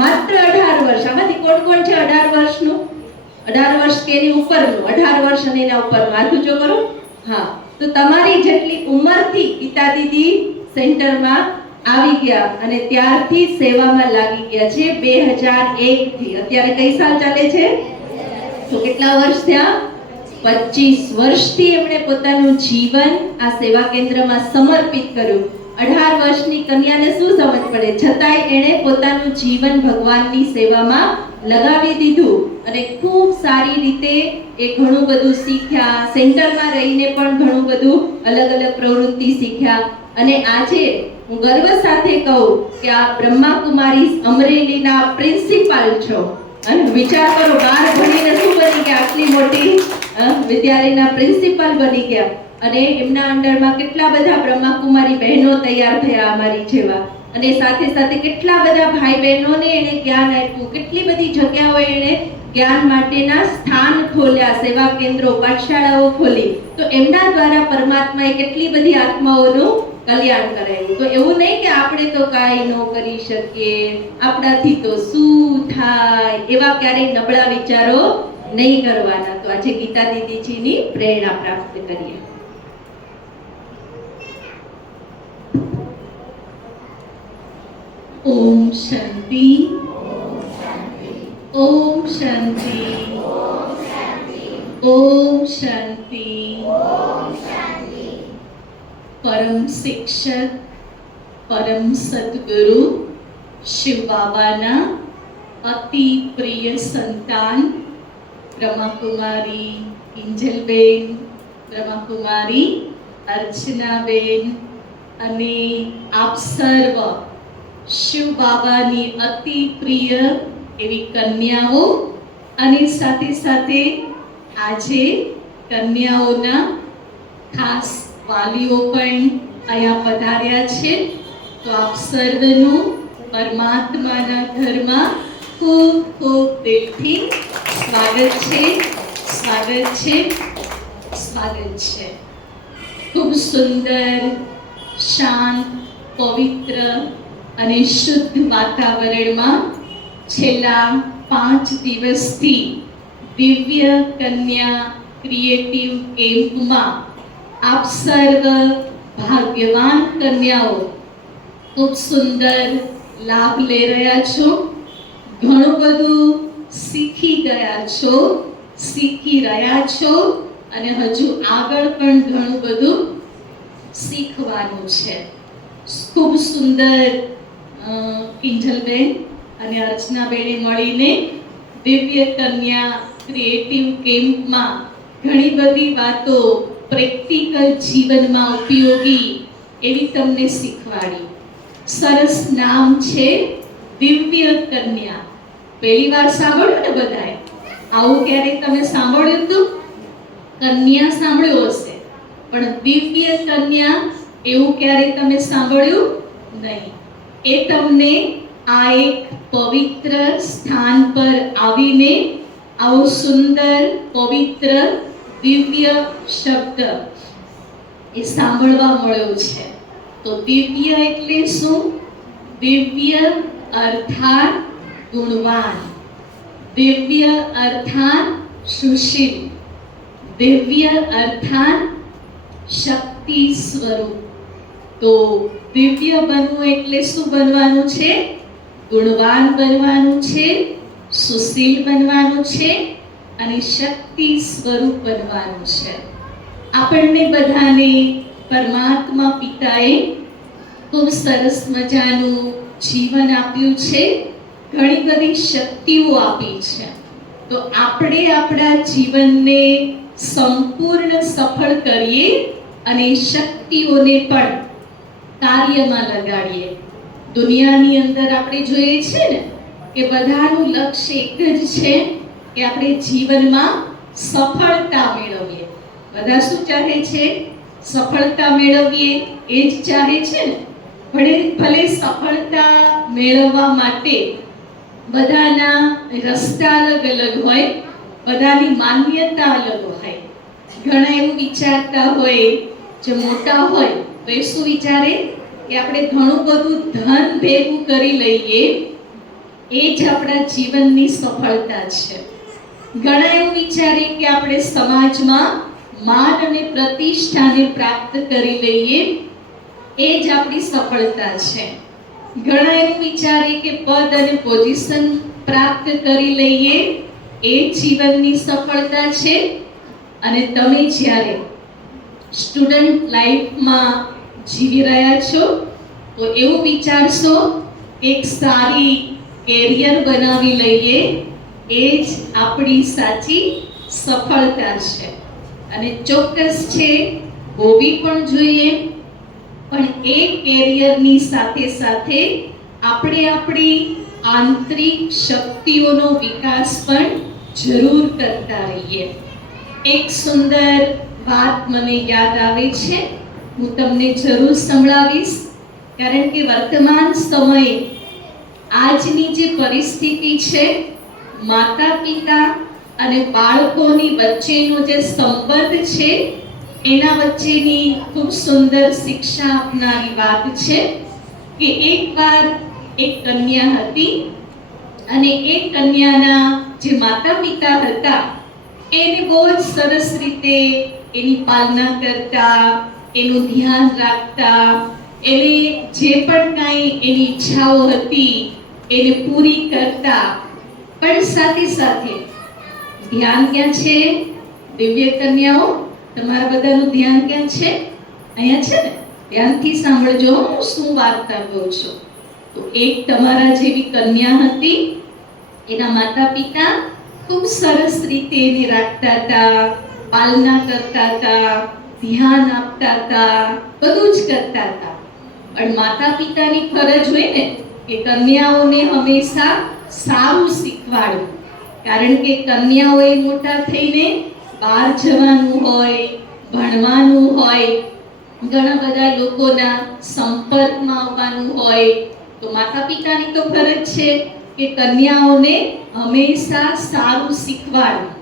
માત્ર 18 વર્ષ. આમાંથી કોણ કોણ છે 18 વર્ષનું? 18 વર્ષ કે એની ઉપરનું? 18 વર્ષ અને એના ઉપરનું હાથ ઊંચો કરો. હા, તો તમારી જેટલી ઉંમરથી ગીતા દીદી સેન્ટરમાં આવી ગયા અને ત્યારથી સેવામાં લાગી ગયા છે. 2001 થી અત્યારે કઈ સાલ ચાલે છે? તો કેટલા વર્ષ થયા? 25 વર્ષથી એમણે પોતાનું જીવન આ સેવા કેન્દ્રમાં સમર્પિત કર્યું. 18 વર્ષની કન્યાને શું સમજ પડે, છતાંય એણે પોતાનું જીવન ભગવાનની સેવામાં લગાવી દીધું અને ખૂબ સારી રીતે એ ઘણું બધું શીખ્યા. સેન્ટરમાં રહીને પણ ઘણું બધું અલગ અલગ પ્રવૃત્તિ શીખ્યા. અને આજે હું ગર્વ સાથે કહું કે આ બ્રહ્માકુમારી અમરેલીના પ્રિન્સિપાલ છો. અને વિચાર કરો, 12 ભણીને શું બની ગયા, આટલી મોટી વિદ્યાલયના પ્રિન્સિપાલ બની ગયા. અને એમના અંડરમાં કેટલા બધા બ્રહ્માકુમારી બહેનો તૈયાર થયા અમારી જેવા, અને સાથે સાથે કેટલા બધા ભાઈ બહેનોને એને જ્ઞાન આપ્યું, કેટલી બધી જગ્યાઓએ એને જ્ઞાન માટેના સ્થાન ખોલ્યા, સેવા કેન્દ્રો, પાઠશાળાઓ ખોલી. તો એમના દ્વારા પરમાત્માએ કેટલી બધી આત્માઓનું કલ્યાણ કરાવ્યું. તો એવું નહીં કે આપણે તો કાંઈ ન કરી શકીએ, આપણાથી તો શું થાય, એવા ક્યારેય નબળા વિચારો નહીં કરવાના. તો આજે ગીતા દીદીજીની પ્રેરણા પ્રાપ્ત કરીએ. ઓમ શાંતિ, ઓમ શાંતિ, ઓમ શાંતિ. પરમ શિક્ષક, પરમ સદગુરુ શિવ બાબાના અતિ પ્રિય સંતાન બ્રહ્માકુમારી કિંજલબેન, બ્રહ્માકુમારી અર્ચનાબેન અને આપ સર્વ શિવ બાબાની અતિ પ્રિય એવી કન્યાઓ, અને સાથે સાથે આજે કન્યાઓના ખાસ વાલીઓ પણ અહીંયા પધાર્યા છે. તો આપ સર્વનું પરમાત્માના ઘરમાં ખૂબ ખૂબ દિલથી સ્વાગત છે, સ્વાગત છે, સ્વાગત છે. ખૂબ સુંદર, શાંત, પવિત્ર અને શુદ્ધ વાતાવરણમાં છેલ્લા 5 દિવસથી દિવ્ય કન્યા ક્રિએટિવ કેમ્પમાં આપ સર્વ ભાગ્યવાન કન્યાઓ ખૂબ સુંદર લાભ લઈ રહ્યા છો. ઘણું બધું શીખી ગયા છો, શીખી રહ્યા છો, અને હજુ આગળ પણ ઘણું બધું શીખવાનું છે. ખૂબ સુંદર કિંજલબેન અને અર્ચનાબેને મળીને દિવ્ય કન્યા ક્રિએટિવ કેમ્પમાં ઘણી બધી વાતો પ્રેક્ટિકલ જીવનમાં ઉપયોગી એવી તમને શીખવાડી. સરસ નામ છે દિવ્ય કન્યા. પહેલી વાર સાંભળ્યું ને બધાએ? આવું ક્યારે તમે સાંભળ્યું હતું? કન્યા સાંભળ્યું હશે, પણ દિવ્ય કન્યા એવું ક્યારે તમે સાંભળ્યું નહીં. એ તમને આ એક પવિત્ર સ્થાન પર આવીને આવો સુંદર, પવિત્ર, દિવ્ય શબ્દ એ સાંભળવા મળ્યો છે. તો દિવ્ય એટલે શું? દિવ્ય અર્થાત ગુણવાન, દિવ્ય અર્થાત સુશીલ, દિવ્ય અર્થાત શક્તિ સ્વરૂપ. તો દિવ્ય બનવું એટલે શું બનવાનું છે? ગુણવાન બનવાનું છે, સુશીલ બનવાનું છે, અને શક્તિ સ્વરૂપ બનવાનું છે. આપણને બધાને પરમાત્મા પિતાએ ખૂબ સરસ મજાનું જીવન આપ્યું છે, ઘણી બધી શક્તિઓ આપી છે. તો આપણે આપણા જીવનને સંપૂર્ણ સફળ કરીએ અને શક્તિઓને પણ કાર્યમાં લગાડીએ. દુનિયાની અંદર આપણે જોઈએ છે ને કે બધાનું લક્ષ્ય એક જ છે કે આપણે જીવનમાં સફળતા મેળવીએ. બધા શું ચાહે છે? સફળતા મેળવીએ, એ જ ચાહે છે ને. ભલે સફળતા મેળવવા માટે બધાના રસ્તા અલગ અલગ હોય, બધાની માન્યતા અલગ હોય. ઘણા એવું વિચારતા હોય, જે મોટા હોય તો એ શું વિચારે કે આપણે ઘણું બધું ધન ભેગું કરી લઈએ, એ જ આપણા જીવનની સફળતા છે. ઘણા એવું વિચારે કે આપણે સમાજમાં માન અને પ્રતિષ્ઠાને પ્રાપ્ત કરી લઈએ, એ જ આપણી સફળતા છે. ઘણા એવું વિચારે કે પદ અને પોઝિશન પ્રાપ્ત કરી લઈએ, એ જીવનની સફળતા છે. અને તમે જ્યારે સ્ટુડન્ટ લાઈફમાં જીવી રહ્યા છો તો એવું વિચારશો એક સારી કેરિયર બનાવી લઈએ, એ જ આપણી સાચી સફળતા છે. અને ચોક્કસ છે, હોવી પણ જોઈએ, પણ એ કેરિયરની સાથે સાથે આપણે આપણી આંતરિક શક્તિઓનો વિકાસ પણ જરૂર કરતા રહીએ. એક સુંદર વાત મને યાદ આવે છે. હું તમને જરૂર સંભળાવીશ, કારણ કે વર્તમાન સમયે આજની જે પરિસ્થિતિ છે, માતા પિતા અને બાળકોની વચ્ચેનો જે સંબંધ છે એના વચ્ચેની ખૂબ સુંદર શિક્ષા આપનારી વાત છે કે એકવાર એક કન્યા હતી અને એ કન્યાના જે માતા પિતા હતા એને બહુ જ સરસ રીતે એની પાલના કરતા, એનું ધ્યાન રાખતા, એને જે પણ કાંઈ એની ઈચ્છાઓ હતી એને પૂરી કરતા. પણ સાથે સાથે ધ્યાન ક્યાં છે? દિવ્ય કન્યાઓ, તમારા બધાનું ધ્યાન ક્યાં છે? અહીંયા છે ને? ધ્યાનથી સાંભળજો, હું શું વાર્તા કહું છું. તો એક તમારા જેવી કન્યા હતી, એના માતા પિતા ખૂબ સરસ રીતે એને રાખતા હતા, પાલના કરતા હતા, ધ્યાન આપતા હતા, બધું જ કરતા હતા. પણ માતા પિતાની ફરજ હોય ને કે કન્યાઓને હંમેશા સારું શીખવાડવું, કારણ કે કન્યાઓએ મોટા થઈને બહાર જવાનું હોય, ભણવાનું હોય, ઘણા બધા લોકોના સંપર્કમાં આવવાનું હોય. તો માતા પિતાની તો ફરજ છે કે કન્યાઓને હંમેશા સારું શીખવાડવું.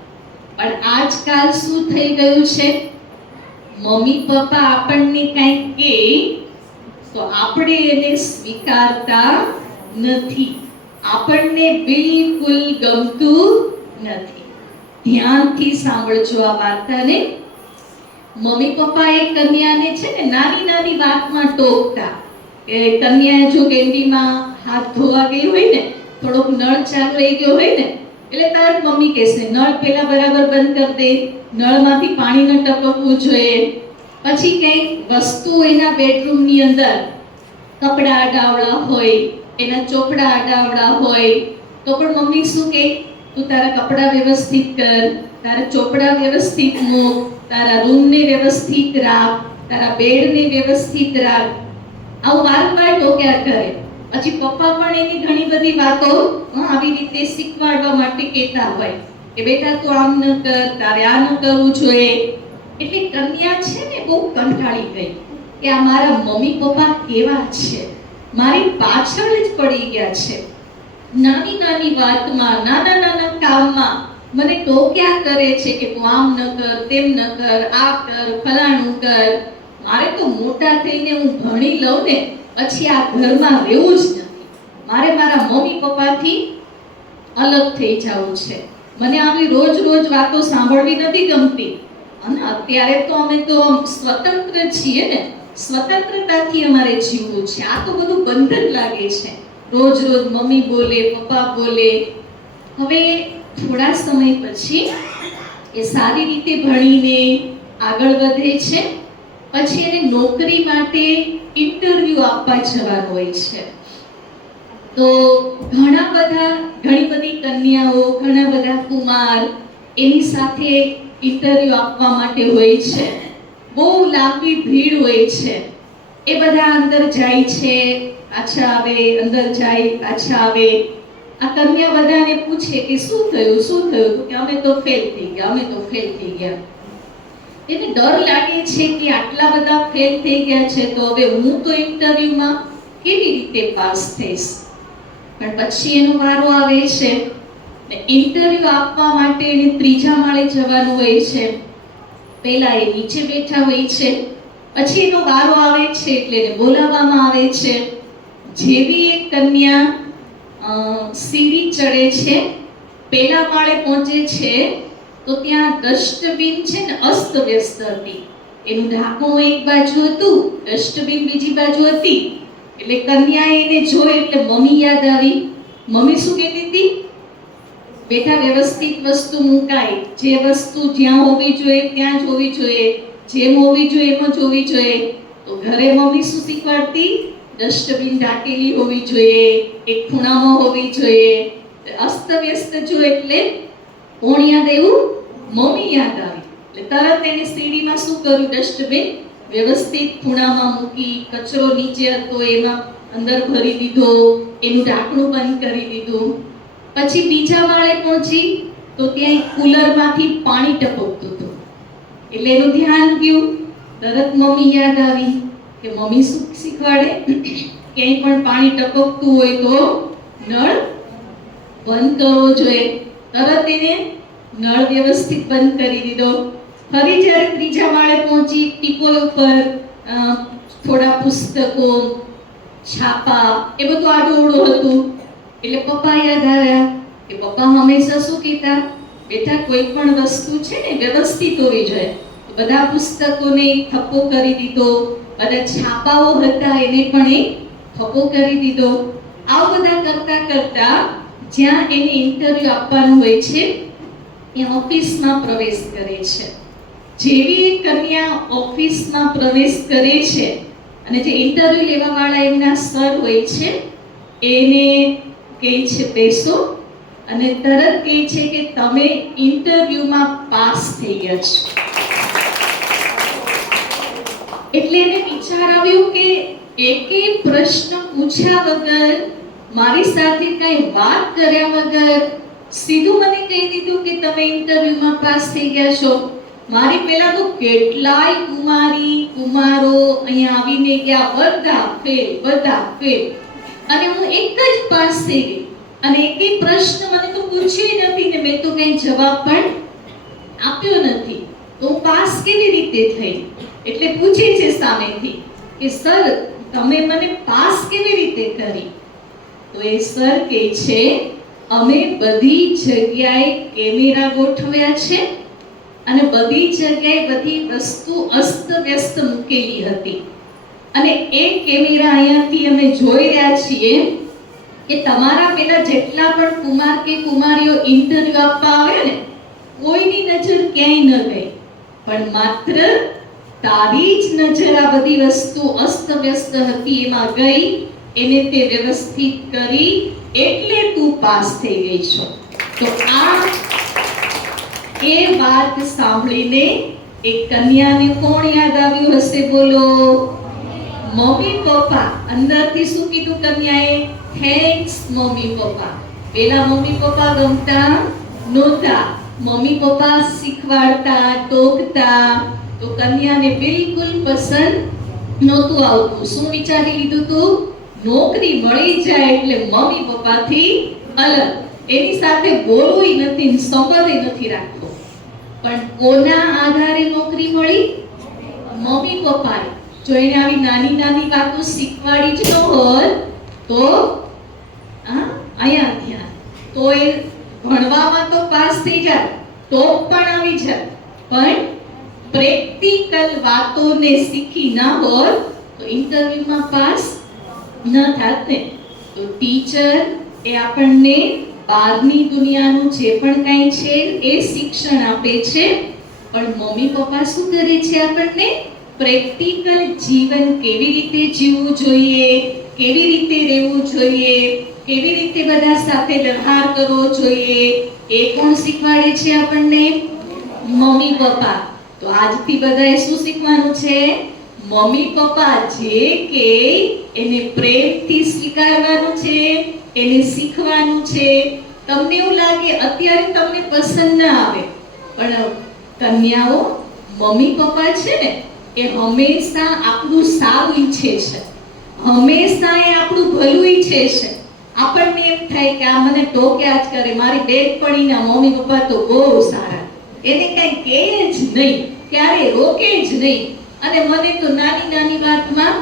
પણ આજકાલ શું થઈ ગયું છે? મમ્મી પપ્પા આપણને કંઈક કહે તો આપણે એને સ્વીકારતા નથી, આપણને બિલકુલ ગમતું નથી. ધ્યાનથી સાંભળજો આ વાર્તાને. મમ્મી પપ્પા એ કન્યાને છે ને નાની નાની વાતમાં ટોકતા. કે કન્યા જો કેન્ટીમાં હાથ ધોવા ગઈ હોય ને, થોડોક નળ ચાલુ રહી ગયો હોય ને, એટલે તરત મમ્મી કહેશે નળ પહેલા બરાબર બંધ કરી દે, નળમાંથી પાણી ન ટપકવું જોઈએ. પછી કંઈક વસ્તુ એના બેડરૂમની અંદર કપડા અડાવડા હોય, એના ચોપડા અડાવડા હોય, તો પણ મમ્મી શું કહે? તું તારા કપડા વ્યવસ્થિત કર, તારા ચોપડા વ્યવસ્થિત મૂક, તારા રૂમને વ્યવસ્થિત રાખ, તારા બેડને વ્યવસ્થિત રાખ. આવું વારંવાર ટોક્યા કરે. પછી પપ્પા પણ એની ઘણી બધી વાતો આવી રીતે શીખવાડવા માટે કહેતા હોય કે બેટા તું આમ ન કર, તારે આ ન કરવું જોઈએ. એટલે કન્યા છે ને બહુ કંટાળી ગઈ કે આ મારા મમ્મી પપ્પા કેવા છે, મારી પાછળ જ પડી ગયા છે. નાની નાની વાતમાં, નાના નાના કામમાં મને ટોક્યા કરે છે કે તું આમ ન કર, તેમ ન કર, આ કર, ફલાણું કર. મારે તો મોટા થઈને હું ભણી લઉં ને પછી આ ઘરમાં રહેવું જ નથી. મારે મારા મમ્મી પપ્પાથી અલગ થઈ જવું છે. મને આવી રોજ રોજ વાતો સાંભળવી નથી ગમતી. અને અત્યારે તો અમે તો સ્વતંત્ર છીએ ને, સ્વતંત્રતાથી અમારે જીવવું છે. આ તો બધું બંધન લાગે છે. રોજ રોજ મમ્મી બોલે, પપ્પા બોલે. હવે થોડા સમય પછી એ સારી રીતે ભણીને આગળ વધે છે. પછી એને નોકરી માટે ઇન્ટરવ્યુ આપવા જવાનું હોય છે. તો ઘણી બધી કન્યાઓ, ઘણા બધા કુમાર એની સાથે ઇન્ટરવ્યુ આપવા માટે હોય છે. બહુ લાંબી ભીડ હોય છે. એ બધા અંદર જાય છે, પાછા આવે, અંદર જાય, પાછા આવે. આ કન્યા બધાને પૂછે કે શું થયું, શું થયું? તો કે અમે તો ફેલ થઈ ગયા, અમે તો ફેલ થઈ ગયા. એને ડર લાગે છે કે આટલા બધા ફેલ થઈ ગયા છે તો હવે હું તો ઇન્ટરવ્યુમાં કેવી રીતે પાસ થઈશ? પણ પછી એનો વારો આવે છે ને ઇન્ટરવ્યુ આપવા માટે એને ત્રીજા માળે જવાનું હોય છે. પહેલા એ નીચે બેઠા હોય છે, પછી એનો વારો આવે છે એટલે એને બોલાવવામાં આવે છે. જેવી એક કન્યા સીડી ચડે છે, પહેલા માળે પહોંચે છે તો ત્યાં ડસ્ટબિન છે ને અસ્તવ્યસ્ત હતી. એનું ઢાંકણું એક બાજુ હતું, ડસ્ટબિન બીજી બાજુ હતી. એટલે કન્યાએ એને જોઈ એટલે મમ્મી યાદ આવી. મમ્મી શું કહેતી હતી? બેટા વ્યવસ્થિત વસ્તુ મુકાય, જે વસ્તુ જ્યાં હોવી જોઈએ ત્યાં જ હોવી જોઈએ, જેમ હોવી જોઈએ એમ જ હોવી જોઈએ. તો ઘરે મમ્મી શું શીખવાડતી? ડસ્ટબિન ઢાંકેલી હોવી જોઈએ, એક ખૂણામાં હોવી જોઈએ. અસ્તવ્યસ્ત જો એટલે કોણ યાદ આવ્યું? મમ્મી યાદ આવી. એટલે તરત એને સીડીમાં શું કર્યું? ડસ્ટબિન વ્યવસ્થિત ખૂણામાં મૂકી, કચરો નીચે હતો એમાં અંદર ભરી દીધો, એનું ઢાંકણું બંધ કરી દીધું. પછી બીજા માળે પહોંચી તો ત્યાં એક કુલરમાંથી પાણી ટપકતું હતું. એટલે એનું ધ્યાન ગયું. તરત મમ્મી યાદ આવી કે મમ્મી શું શીખવાડે, ક્યાંય પણ પાણી ટપકતું હોય તો નળ બંધ કરવો જોઈએ. તરત એને નળ વ્યવસ્થિત બંધ કરી દીધો. ફરી જ્યારે ત્રીજા માળે પહોંચી, ટીપોલ ઉપર થોડા પુસ્તકો, છાપા એ બધું આડું હતું. એટલે પપ્પા યાદ આવ્યા કે પપ્પા હંમેશા શું કહેતા, બેટા કોઈ પણ વસ્તુ છે ને વ્યવસ્થિત હોવી જોઈએ. બધા પુસ્તકોને થપ્પો કરી દીધો, બધા છાપાઓ હતા એને પણ એક થપ્પો કરી દીધો. આવું બધા કરતા કરતા જ્યાં એને ઇન્ટરવ્યુ આપવાનું હોય છે એ ઓફિસમાં પ્રવેશ કરે છે. જેવી કન્યા ઓફિસમાં પ્રવેશ કરે છે અને જે ઇન્ટરવ્યુ લેવા વાળા એમના સર હોય છે એને કહે છે બેસો, અને તરત કહે છે કે તમે ઇન્ટરવ્યુમાં પાસ થઈ ગયા છો. એટલે એને વિચાર આવ્યું કે એકેય પ્રશ્ન પૂછ્યા વગર, મારી સાથે કઈ વાત કર્યા વગર સીધું મને કહી દીધું કે તમે ઇન્ટરવ્યુમાં પાસ થઈ ગયા છો. મારી પહેલા તો કેટલાય કુમારી કુમારો અહીંયા આવીને ગયા, બધા ફેલ, અને હું એક જ પાસ થઈ ગઈ. અને એકેય પ્રશ્ન મને તો પૂછ્યો નથી ને મેં તો કઈ જવાબ પણ આપ્યો નથી, તો પાસ કેવી રીતે થઈ? એટલે પૂછે છે સામેથી કે સર તમે મને પાસ કેવી રીતે કરી? તો એ સર કહે છે અમે બધી જગ્યાએ કેમેરા ગોઠવ્યા છે અને બધી જગ્યાએ બધી વસ્તુ અસ્તવ્યસ્ત મૂકેલી હતી, અને એ કેમેરા અહીંયાથી અમે જોઈ રહ્યા છીએ કે તમારા પેલા જેટલા પણ કુમાર કે કુમારીઓ ઇન્ટરવ્યુ આપવા આવે ને કોઈની નજર ક્યાંય ન ગઈ, પણ માત્ર તારી જ નજર આ બધી વસ્તુ અસ્તવ્યસ્ત હતી એમાં ગઈ, એને તે વ્યવસ્થિત કરી, એટલે તું પાસ થઈ ગઈ છો. તો આ એ વાત સાંભળીને એક કન્યાને કોણ યાદ આવ્યું હશે? બોલો, મમ્મી પપ્પા. અંદરથી શું કીધું કન્યાએ? Thanks mummy papa. પેલા મમ્મી પપ્પા ગમતા નહોતા, મમ્મી પપ્પા શીખવાડતા, ટોકતા, તો કન્યાને બિલકુલ પસંદ નહોતું આવતું. શું વિચારી લીધું તું? નોકરી મળી જાય એટલે મમ્મી પપ્પાથી અલગ, એની સાથે બોલવું નથી, સંબંધ નથી રાખવો. પણ કોના આધારે નોકરી મળી? મમ્મી પપ્પાએ. જો એને આવી નાની નાની વાતો શીખવાડી જ ન હોત તો અહીંયા ધ્યાન, તો એ ભણવામાં તો પાસ થઈ જાય, ટોપ પણ આવી જાય, પણ પ્રેક્ટિકલ વાતોને શીખી ના હોત તો ઇન્ટરવ્યુમાં પાસ ન થાત ને. તો ટીચર એ આપણને બહારની દુનિયાનું જે પણ કંઈ છે એ શિક્ષણ આપે છે, પણ મમ્મી પપ્પા શું કરે છે? આપણને પ્રેક્ટિકલ જીવન કેવી રીતે જીવવું જોઈએ, કેવી રીતે રહેવું જોઈએ, કેવી રીતે બધા સાથે વ્યવહાર કરવો જોઈએ, એ કોણ શીખવાડે છે આપણને? Mummy papa. તો આજથી બધાએ શું શીખવાનું છે? મમ્મી પપ્પા જે કે એને પ્રેમથી સ્વીકારવાનું છે, એને શીખવાનું છે. તમને એવું લાગે અત્યારે તમને પસંદ ના આવે, પણ કન્યાઓ મમ્મી પપ્પા છે ને એ હંમેશા આપણું સારું ઈચ્છે છે, હંમેશા એ આપણું ભલું ઈચ્છે છે. આપણને એમ થાય કે આ મને ટોક્યા જ કરે, મારી બેનપણીના મમ્મી પપ્પા તો બહુ સારા, એને કઈ કહે જ નહીં, ક્યારે રોકે જ નહીં, અને મને તો નાની નાની વાતમાં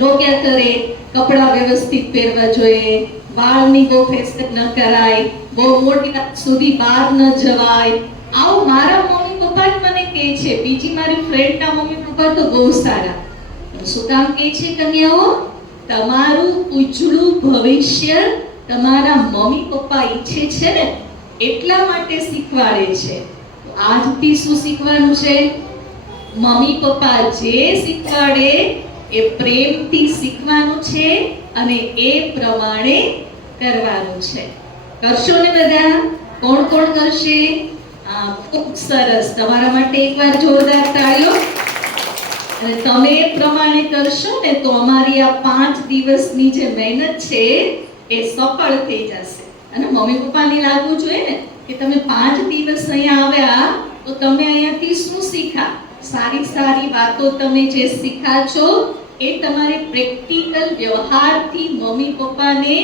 રોક્યા કરે. કપડાં વ્યવસ્થિત પહેરવા જોઈએ, વાળની બહુ ફેશન ન કરાય, બહુ મોટી વાત સુધી બહાર ન જવાય. આવું મારા મમ્મી પપ્પા જ મને કહે છે, બીજી મારી ફ્રેન્ડના મમ્મી પપ્પા તો બહુ સારા. શું કામ કહે છે કન્યાઓ? તમારું ઉજળું ભવિષ્ય તમારા મમ્મી પપ્પા ઈચ્છે છે ને એટલા માટે શીખવાડે છે. આજથી શું શીખવાનું છે? મમ્મી પપ્પા જે શીખવાડે એ પ્રેમથી શીખવાનું છે અને એ પ્રમાણે કરવાનું છે. કરશો ને બધા? કોણ કોણ કરશે? ખૂબ સરસ. તમારા માટે એકવાર જોરદાર તાળીઓ. અને તમે એ પ્રમાણે કરશો ને તો અમારી આ 5 દિવસની જે મહેનત છે એ સફળ થઈ જશે. અને મમ્મી પપ્પાને લાગવું જોઈએ ને કે તમે 5 દિવસ અહીંયા આવ્યા તો તમે અહીંયાથી શું શીખ્યા? સારી સારી વાતો તમે જે શીખ્યા છો એ તમારે પ્રેક્ટિકલ વ્યવહારથી મમ્મી પપ્પાને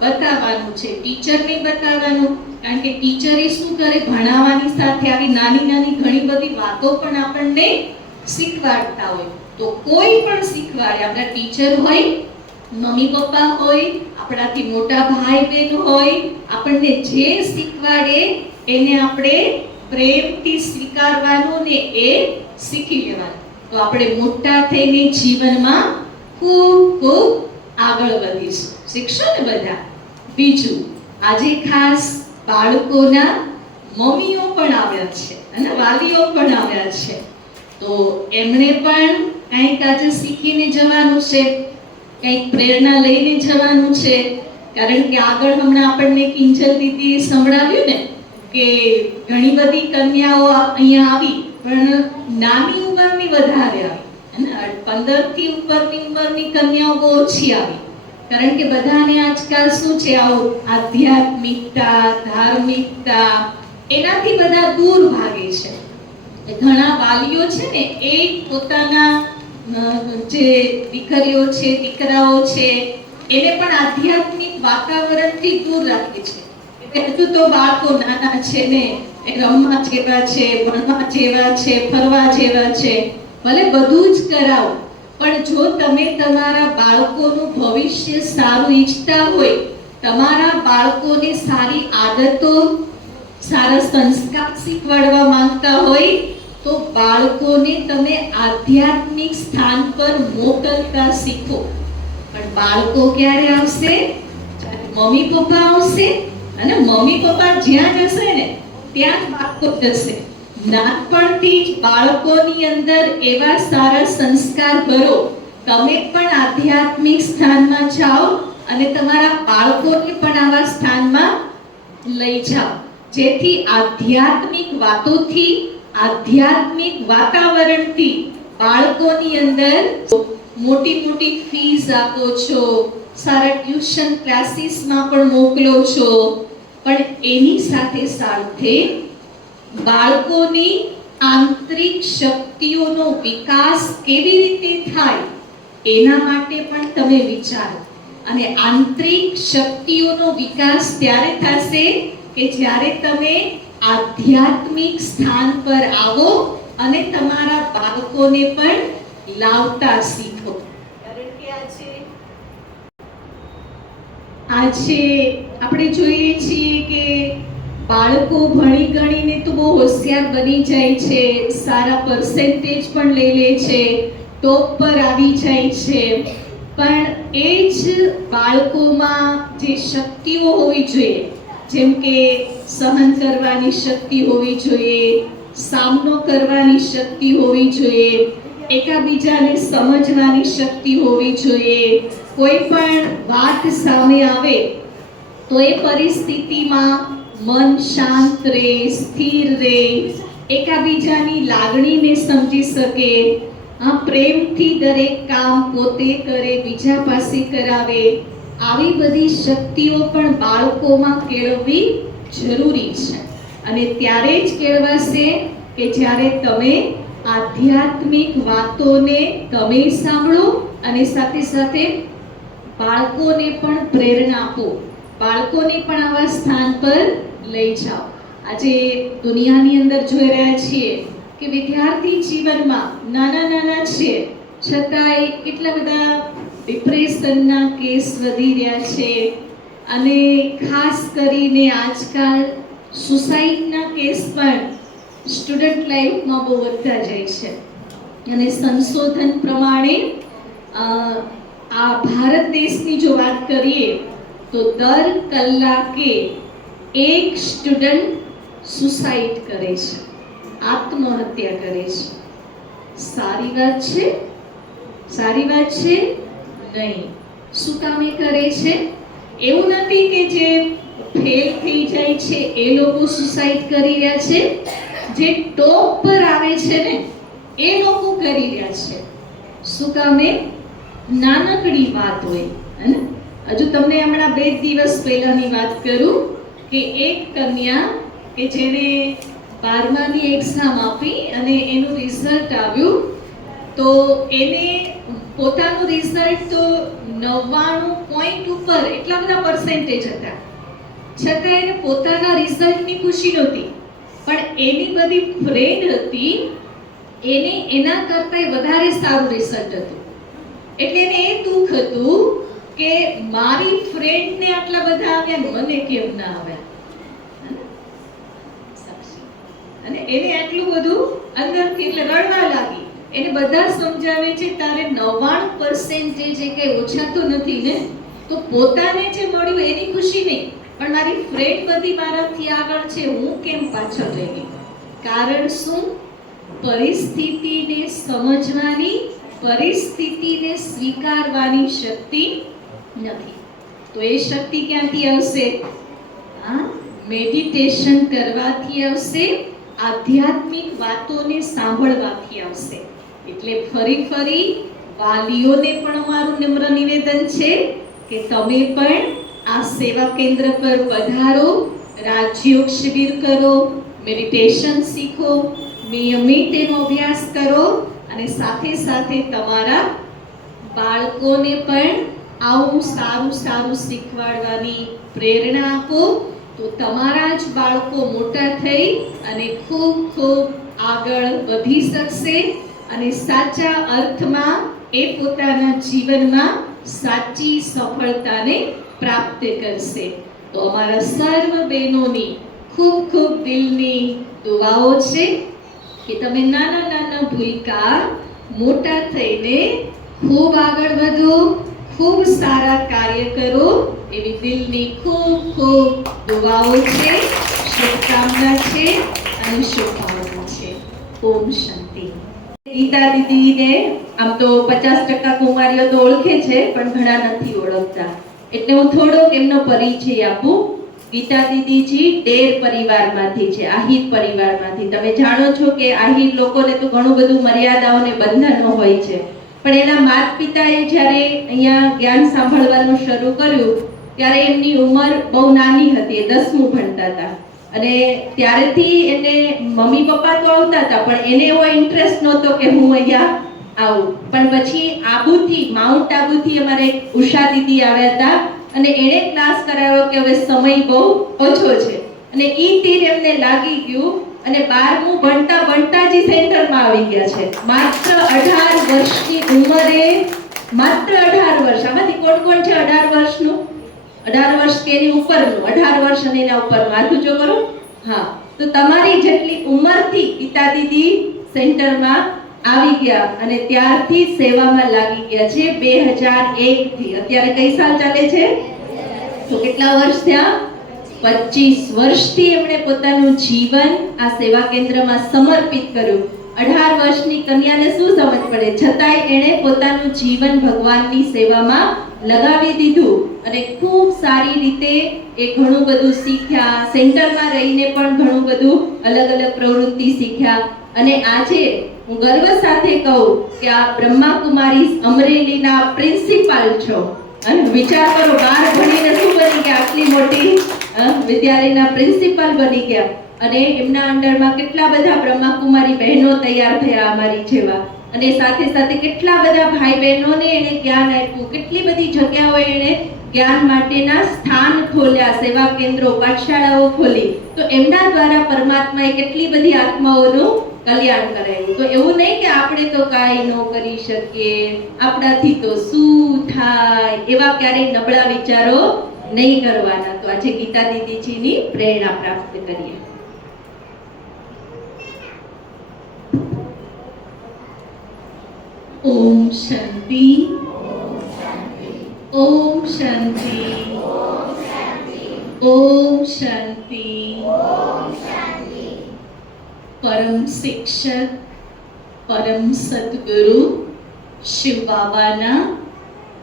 બતાવવાનું છે, ટીચરને બતાવવાનું. કારણ કે ટીચર એ શું કરે, ભણાવવાની સાથે આવી નાની નાની ઘણી બધી વાતો પણ આપણને શીખવાડતા હોય. તો કોઈ પણ શીખવાડે, આપણા ટીચર હોય, મમ્મી પપ્પા હોય, આપણાથી મોટા ભાઈ બહેન હોય, આપણને જે શીખવાડે એને આપણે પ્રેમથી સ્વીકારવાનું ને એ શીખી લેવાનું. તો આપણે મોટા થઈને જીવનમાં ખૂબ ખૂબ આગળ વધીશું. શીખશો ને બધા? બીજું, આજે ખાસ બાળકોના મમ્મીઓ પણ આવ્યા છે અને વાલીઓ પણ આવ્યા છે. તો એમણે પણ કંઈક આજે શીખીને જવાનું છે, કંઈક પ્રેરણા લઈને જવાનું છે. કારણ કે આગળ હમણાં આપણને કિંજલ દીદીએ સંભળાવ્યું ને કે ઘણી બધી કન્યાઓ અહીંયા આવી, પણ નાની ઉંમરની વધારે આવી અને 15 થી ઉપરની ઉંમરની કન્યાઓ બહુ ઓછી આવી. કારણ કે બધાને આજકાલ શું છે, આવું આધ્યાત્મિકતા, ધાર્મિકતા એનાથી બધા દૂર ભાગે છે. ઘણા વાલીઓ છે ને એ પોતાના જે દીકરીઓ છે, દીકરાઓ છે, એને પણ આધ્યાત્મિક વાતાવરણથી દૂર રાખે છે. હજુ તો બાળકો નાના છે ને, એ રમવા જેવા છે, ભણવા જેવા છે, ફરવા જેવા છે, ભલે બધું જ કરાવો, પણ જો તમે તમારા બાળકોનું ભવિષ્ય સારું ઈચ્છતા હોય, તમારા બાળકોને સારી આદતો, સારા સંસ્કાર શીખવાડવા માંગતા હોય, તો બાળકોને તમે આધ્યાત્મિક સ્થાન પર મોકલતા શીખો. પણ બાળકો ક્યારે આવશે? મમ્મી પપ્પા આવશે, અને મમ્મી પપ્પા જ્યાં જશે ને ત્યાં જ બાળકો જશે. નાનપણથી જ બાળકોની અંદર એવા સારા સંસ્કાર ભરો, તમે પણ આધ્યાત્મિક સ્થાનમાં જાઓ અને તમારા બાળકોને પણ આવા સ્થાનમાં લઈ જાઓ, જેથી આધ્યાત્મિક વાતોથી, આધ્યાત્મિક વાતાવરણથી બાળકોની અંદર મોટી મોટી ફીસ આપો છો, સારા ટ્યુશન ક્લાસીસમાં પણ મોકલો છો, પણ એની સાથે સાથે બાળકોની આંતરિક શક્તિઓનો વિકાસ કેવી રીતે થાય એના માટે પણ તમે વિચારો. અને આંતરિક શક્તિઓનો વિકાસ ત્યારે થશે કે જ્યારે તમે આધ્યાત્મિક સ્થાન પર આવો અને તમારા બાળકોને પણ લાવતા શીખો. કારણ કે આજે આપણે જોઈએ છીએ કે બાળકો ભણી ગણીને તો બહુ હોશિયાર બની જાય છે, સારા પર્સેન્ટેજ પણ લઈ લે છે, ટોપ પર આવી જાય છે, પણ એ જ બાળકોમાં જે શક્તિઓ હોવી જોઈએ, જેમ કે સહન કરવાની શક્તિ હોવી જોઈએ, સામનો કરવાની શક્તિ હોવી જોઈએ, એકબીજાને સમજવાની શક્તિ હોવી જોઈએ, કોઈ પણ વાત સામે આવે તો એ પરિસ્થિતિમાં મન શાંત રહે, સ્થિર રહે, એકબીજાની લાગણીને સમજી શકે, પ્રેમથી દરેક કામ પોતે કરે, બીજા પાસે કરાવે, આવી બધી શક્તિઓ પણ બાળકોમાં કેળવવી જરૂરી છે. અને ત્યારે જ કેળવાશે કે જ્યારે તમે આધ્યાત્મિક વાતોને તમે સાંભળો અને સાથે સાથે બાળકોને પણ પ્રેરણા આપો, બાળકોને પણ આવા સ્થાન પર લઈ જાઓ. આજે દુનિયાની અંદર જોઈ રહ્યા છીએ કે વિદ્યાર્થી જીવનમાં નાના નાના છે છતાંય કેટલા બધા ડિપ્રેશનના કેસ વધી રહ્યા છે, અને ખાસ કરીને આજકાલ સુસાઇડના કેસ પણ સ્ટુડન્ટ લાઈફમાં બહુ વધતા જાય છે. અને સંશોધન પ્રમાણે આ ભારત દેશની જો વાત કરીએ તો દર કલાકે એક સ્ટુડન્ટ સુસાઇડ કરે છે, આત્મહત્યા કરે છે. સારી વાત છે? સારી વાત છે નહીં. શું કામે કરે છે? એવું નથી કે જે ફેલ થઈ જાય છે એ લોકો સુસાઇડ કરી રહ્યા છે, જે ટોપ પર આવે છે ને એ લોકો કરી રહ્યા છે. શું કામે? નાનકડી વાત હોય. હજુ તમને હમણાં 2 દિવસ પહેલાની વાત કરું કે એક કન્યા કે જેને 12માની એક્ઝામ આપી અને એનું રિઝલ્ટ આવ્યું, તો એને પોતાનું રિઝલ્ટ તો 99 પોઈન્ટ ઉપર એટલા બધા પર્સન્ટેજ હતા, છતાં એને પોતાના રિઝલ્ટની ખુશી નહોતી, પણ એની બધી ફ્રેન્ડ હતી એને એના કરતાં વધારે સારું રિઝલ્ટ હતું, એટલે એને એ દુઃખ હતું કે મારી ફ્રેન્ડને આટલા બધા આવ્યા ને મને કેમ ના આવ્યા. અને એને આટલું બધું અંદરથી એટલે રડવા લાગી. એને બધા સમજાવે છે તારે 99% જે કઈ ઓછા તો નથી ને, તો પોતાને જે મળ્યું એની ખુશી નહીં, પણ મારી ફ્રેન્ડ બધી મારાથી આગળ છે, હું કેમ પાછળ રહી ગઈ. કારણ શું? પરિસ્થિતિને સમજવાની, પરિસ્થિતિને સ્વીકારવાની શક્તિ નથી. તો એ શક્તિ ક્યાંથી આવશે? મેડિટેશન કરવાથી આવશે, આધ્યાત્મિક વાતોને સાંભળવાથી આવશે. એટલે ફરી વાલીઓને પણ અમારું નમ્ર નિવેદન છે કે તમે પણ આ સેવા કેન્દ્ર પર પધારો, રાજયોગ શિબિર કરો, મેડિટેશન શીખો, નિયમિત એનો અભ્યાસ કરો અને સાથે સાથે તમારા બાળકોને પણ આવું સારું શીખવાડવાની પ્રેરણા આપો, તો તમારા જ બાળકો મોટા થઈ અને ખૂબ આગળ વધી શકશે અને સાચા અર્થમાં એ પોતાના જીવનમાં સાચી સફળતાને પ્રાપ્ત કરશે. તો અમારા સર્વ બહેનોની ખૂબ દિલની દુઆઓ છે કે તમે નાના ભૂલકા મોટા થઈને ખૂબ આગળ વધો, ખૂબ સારા કાર્ય કરો, એવી દિલની ખૂબ દુઆઓ છે, શુભકામના છે અને શુભભાવના છે. ઓમ શાંતિ. ગીતા દીદીને આમ તો 50% કુમારીઓ તો ઓળખે છે, પણ ઘણા નથી ઓળખતા, એટલે હું થોડોક એમનો પરિચય આપું. ગીતા દીદીજી ડેર પરિવારમાંથી છે, આહિર પરિવારમાંથી. તમે જાણો છો કે આહિર લોકોને તો ઘણું બધું મર્યાદાઓ ને બંધનો હોય છે, પણ એના માતા પિતાએ જ્યારે અહીંયા જ્ઞાન સાંભળવાનું શરૂ કર્યું ત્યારે એમની ઉંમર બહુ નાની હતી, એ 10મું ભણતા હતા, અને ત્યારેથી એને મમ્મી પપ્પા તો આવતા હતા, પણ એને એવો ઇન્ટરેસ્ટ નહોતો કે હું અહીંયા આવું. પણ પછી માઉન્ટ આબુથી અમારે ઉષા દીદી આવ્યા હતા અને એણે ક્લાસ કરાવ્યો કે હવે સમય બહુ ઓછો છે, અને ઈ તીર એમને લાગી ગયું અને 12મું ભણતા જ સેન્ટરમાં આવી ગયા છે. માત્ર 18 વર્ષની ઉંમરે, માત્ર 18 વર્ષ. આમાંથી કોણ છે 18 વર્ષનું? 18 વર્ષ કે એની ઉપરનું, 18 વર્ષ અને એના ઉપરનું હાથ ઊંચો કરો. હા, તો તમારી જેટલી ઉંમરથી ગીતા દીદી સેન્ટરમાં આવી ગયા અને ત્યારથી સેવામાં લાગી ગયા છે. 2001 થી અત્યારે કઈ સાલ ચાલે છે? તો કેટલા વર્ષ થયા? 25 વર્ષથી એમણે પોતાનું જીવન આ સેવા કેન્દ્રમાં સમર્પિત કર્યું. 18 વર્ષની કન્યાને શું સમજ પડે, છતાંય એણે પોતાનું જીવન ભગવાનની સેવામાં લગાવી દીધું અને ખૂબ સારી રીતે એ ઘણું બધું શીખ્યા. સેન્ટરમાં રહીને પણ ઘણું બધું અલગ પ્રવૃત્તિ શીખ્યા અને આજે હું ગર્વ સાથે કહું કે આ બ્રહ્માકુમારી અમરેલીના પ્રિન્સિપાલ છો. અને વિચાર કરો, 12 ભણીને શું બની ગયા, આટલી મોટી વિદ્યાલયના પ્રિન્સિપાલ બની ગયા અને એમના અંડરમાં કેટલા બધા બ્રહ્માકુમારી બહેનો તૈયાર થયા અમારી જેવા, અને સાથે કેટલા બધા ભાઈ બહેનોને એને જ્ઞાન આપ્યું. કેટલી બધી જગ્યાઓએ એને જ્ઞાન માટેના સ્થાન ખોલ્યા, સેવા કેન્દ્રો, પાઠશાળાઓ ખોલી. તો એમના દ્વારા પરમાત્માએ કેટલી બધી આત્માઓનું કલ્યાણ કરાવ્યું. તો એવું નહીં કે આપણે તો કાંઈ ન કરી શકીએ, આપણાથી તો શું થાય, એવા ક્યારેય નબળા વિચારો નહીં કરવાના. તો આજે ગીતા દીદીજીની પ્રેરણા પ્રાપ્ત કરીએ. ઓમ શાંતિ. ઓમ શાંતિ. ઓમ શાંતિ. પરમ શિક્ષક, પરમ સદગુરુ શિવ બાબાના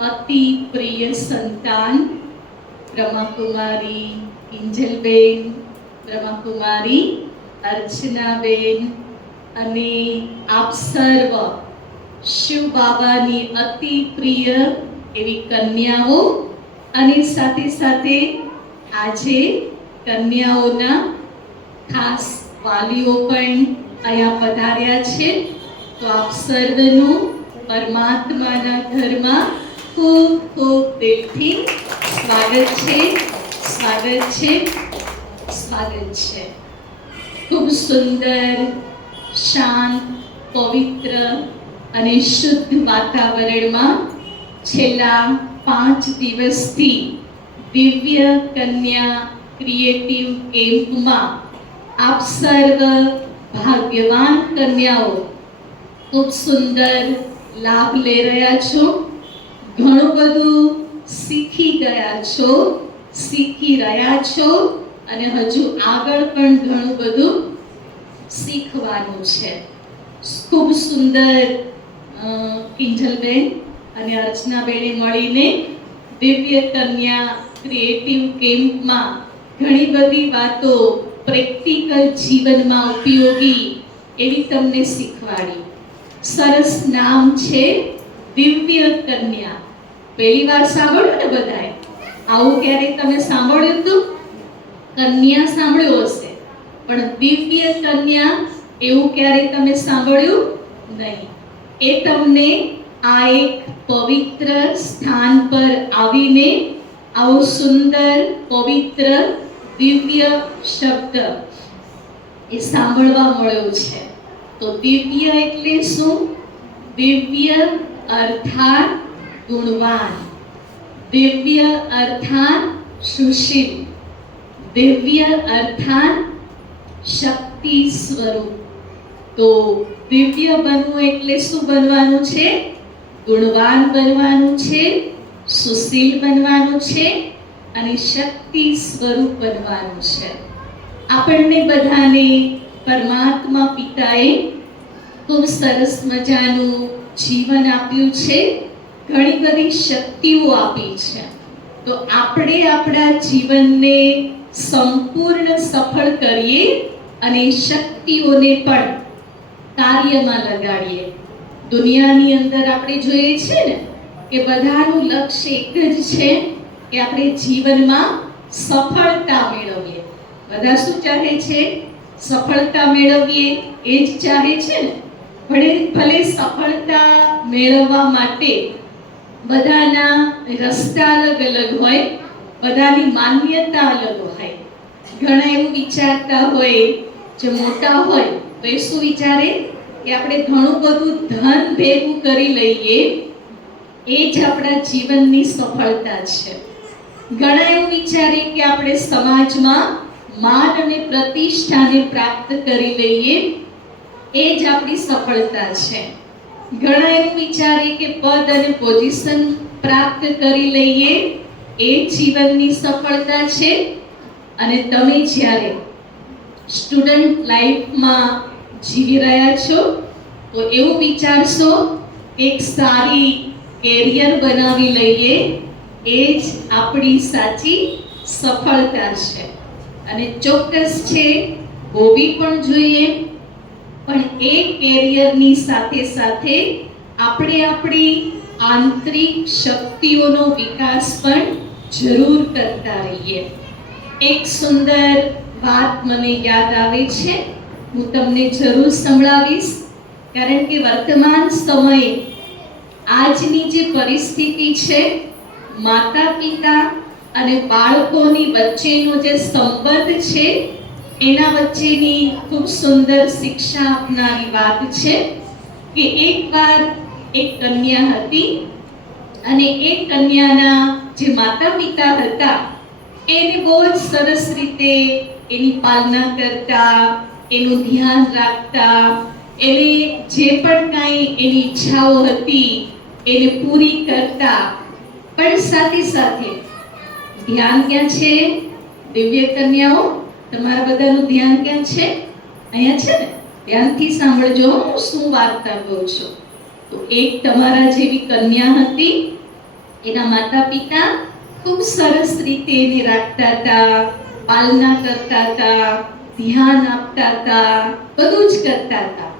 અતિ પ્રિય સંતાન બ્રહ્માકુમારી કિંજલબેન, બ્રહ્માકુમારી અર્ચનાબેન અને આપ સર્વ શિવ બાબાની અતિ પ્રિય એવી કન્યાઓ, અને સાથે આજે કન્યાઓના ખાસ વાલીઓ પણ અહીંયા પધાર્યા છે. તો આપ સર્વનું પરમાત્માના ઘરમાં ખૂબ ખૂબ દિલથી સ્વાગત છે, સ્વાગત છે, સ્વાગત છે. ખૂબ સુંદર, શાંત, પવિત્ર અને શુદ્ધ વાતાવરણમાં છેલ્લા 5 દિવસથી દિવ્ય કન્યા ક્રિએટિવ કેમ્પમાં આપ સર્વ ભાગ્યવાન કન્યાઓ ખૂબ સુંદર લાભ લઈ રહ્યા છો. ઘણું બધું શીખી ગયા છો, શીખી રહ્યા છો અને હજુ આગળ પણ ઘણું બધું શીખવાનું છે. ખૂબ સુંદર કિંજલબેન અને અર્ચનાબેને મળીને દિવ્ય કન્યા ક્રિએટિવ કેમ્પમાં ઘણી બધી વાતો પ્રેક્ટિકલ જીવનમાં ઉપયોગી એવી તમને શીખવાડી. સરસ નામ છે દિવ્ય કન્યા. પહેલી વાર સાંભળ્યું ને બધાએ? આવું ક્યારે તમે સાંભળ્યું હતું? કન્યા સાંભળ્યું હશે, પણ દિવ્ય કન્યા એવું ક્યારે તમે સાંભળ્યું નહીં. એ તમને આ એક પવિત્ર સ્થાન પર આવીને આવો સુંદર, પવિત્ર, દિવ્ય શબ્દ એ સાંભળવા મળ્યો છે. તો દિવ્ય એટલે શું? દિવ્ય અર્થાત ગુણવાન, દિવ્ય અર્થાત સુશીલ, દિવ્ય અર્થાત શક્તિ સ્વરૂપ. તો દિવ્ય બનવું એટલે શું બનવાનું છે? ગુણવાન બનવાનું છે, સુશીલ બનવાનું છે અને શક્તિ સ્વરૂપ બનવાનું છે. આપણને બધાને પરમાત્મા પિતાએ ખૂબ સરસ મજાનું જીવન આપ્યું છે, ઘણી બધી શક્તિઓ આપી છે. તો આપણે આપણા જીવનને સંપૂર્ણ સફળ કરીએ અને શક્તિઓને પણ કાર્યમાં લગાડીએ. દુનિયાની અંદર આપણે જોઈએ છે ને કે બધાનું લક્ષ્ય એક જ છે કે આપણે જીવનમાં સફળતા મેળવીએ. બધા શું ચાહે છે? સફળતા મેળવીએ, એ જ ચાહે છે ને. ભલે સફળતા મેળવવા માટે બધાના રસ્તા અલગ અલગ હોય, બધાની માન્યતા અલગ હોય. ઘણા એવું વિચારતા હોય, જે મોટા હોય તો એ શું વિચારે કે આપણે ઘણું બધું ધન ભેગું કરી લઈએ, એ જ આપણા જીવનની સફળતા છે. ઘણા એવું વિચારે કે આપણે સમાજમાં માન અને પ્રતિષ્ઠાને પ્રાપ્ત કરી લઈએ, એ જ આપણી સફળતા છે. ઘણા એવું વિચારે કે પદ અને પોઝિશન પ્રાપ્ત કરી લઈએ, એ જીવનની સફળતા છે. અને તમે જ્યારે સ્ટુડન્ટ લાઈફમાં જીવી રહ્યા છો તો એવું વિચારશો કે એક સારી કેરિયર બનાવી લઈએ, એ જ આપણી સાચી સફળતા છે. અને ચોક્કસ છે, હોવી પણ જોઈએ, પણ એ કેરિયરની સાથે સાથે આપણે આપણી આંતરિક શક્તિઓનો વિકાસ પણ જરૂર કરતા રહીએ. એક સુંદર વાત મને યાદ આવે છે, હું તમને જરૂર સંભળાવીશ. કારણ કે વર્તમાન સમયે આજની જે પરિસ્થિતિ છે, માતા પિતા અને બાળકોની વચ્ચેનો જે સંબંધ છે, એના વચ્ચેની ખૂબ સુંદર શિક્ષા આપનારી વાત છે. કે એકવાર એક કન્યા હતી અને એ કન્યાના જે માતા પિતા હતા એને બહુ જ સરસ રીતે એની પાલના કરતા, એનું ધ્યાન રાખતા, એને જે પણ કાંઈ એની ઈચ્છાઓ હતી એને પૂરી કરતા. પણ સાથે સાથે ધ્યાન ક્યાં છે? દિવ્ય કન્યાઓ, તમારા બધાનું ધ્યાન ક્યાં છે? અહીંયા છે ને? ધ્યાનથી સાંભળજો, હું શું વાર્તા કહું છું. તો એક તમારા જેવી કન્યા હતી, એના માતા પિતા ખૂબ સરસ રીતે એને રાખતા હતા, પાલના કરતા હતા, ધ્યાન આપતા હતા, બધું જ કરતા હતા.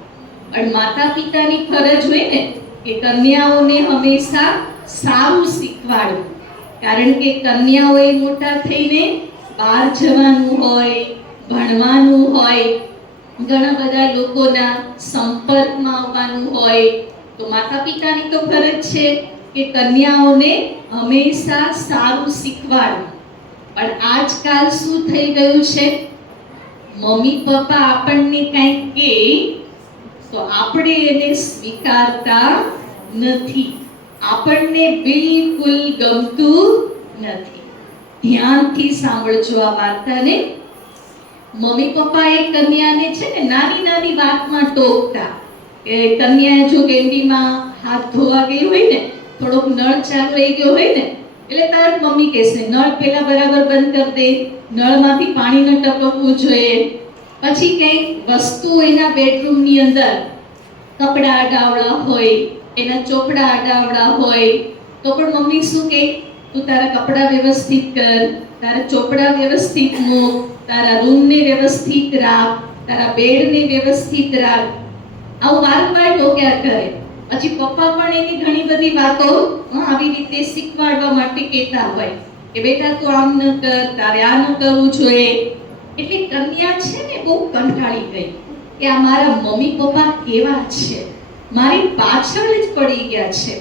પણ માતા પિતાની ફરજ હોય ને કે કન્યાઓને હંમેશા સારું શીખવાડવું. કારણ કે કન્યાઓએ મોટા થઈને બહાર જવાનું હોય, ભણવાનું હોય, ઘણા બધા લોકોના સંપર્કમાં આવવાનું હોય તો માતા પિતાની તો ફરજ છે કે કન્યાઓને હંમેશા સારું શીખવાડવું. પણ આજકાલ શું થઈ ગયું છે, મમ્મી પપ્પા આપણને કંઈક કહે તો આપણે એને સ્વીકારતા નથી, આપણને બિલકુલ ગમતું નથી. ધ્યાનથી સાંભળજો આ વાર્તાને. મમ્મી પપ્પા એ કન્યાને છે ને નાની નાની વાતમાં ટોકતા કે કન્યા જો કેન્ડીમાં હાથ ધોવા ગઈ હોય ને, થોડોક નળ ચાલુ રહી ગયો હોય ને, એટલે તરત મમ્મી કહેશે નળ પેલા બરાબર બંધ કરી દે, નળમાંથી પાણી ન ટપકવું જોઈએ. પછી કંઈક વસ્તુ એના બેડરૂમની અંદર કપડા અડાવડા હોય, એના ચોપડા અડાવડા હોય તો પણ મમ્મી શું કહે, તું તારા કપડા વ્યવસ્થિત કર, તારા ચોપડા વ્યવસ્થિત મૂક, તારા રૂમને વ્યવસ્થિત રાખ, તારા બેડને વ્યવસ્થિત રાખ. આવું વારંવાર ટોક્યા કરે. પછી પપ્પા પણ એની ઘણી બધી વાતો આવી રીતે શીખવાડવા માટે કહેતા હોય કે બેટા તું આમ ન કર, તારે આ ન કરવું જોઈએ. એટલે કન્યા છે ને બહુ કંટાળી ગઈ કે આ મારા મમ્મી પપ્પા કેવા છે, મારી પાછળ જ પડી ગયા છે.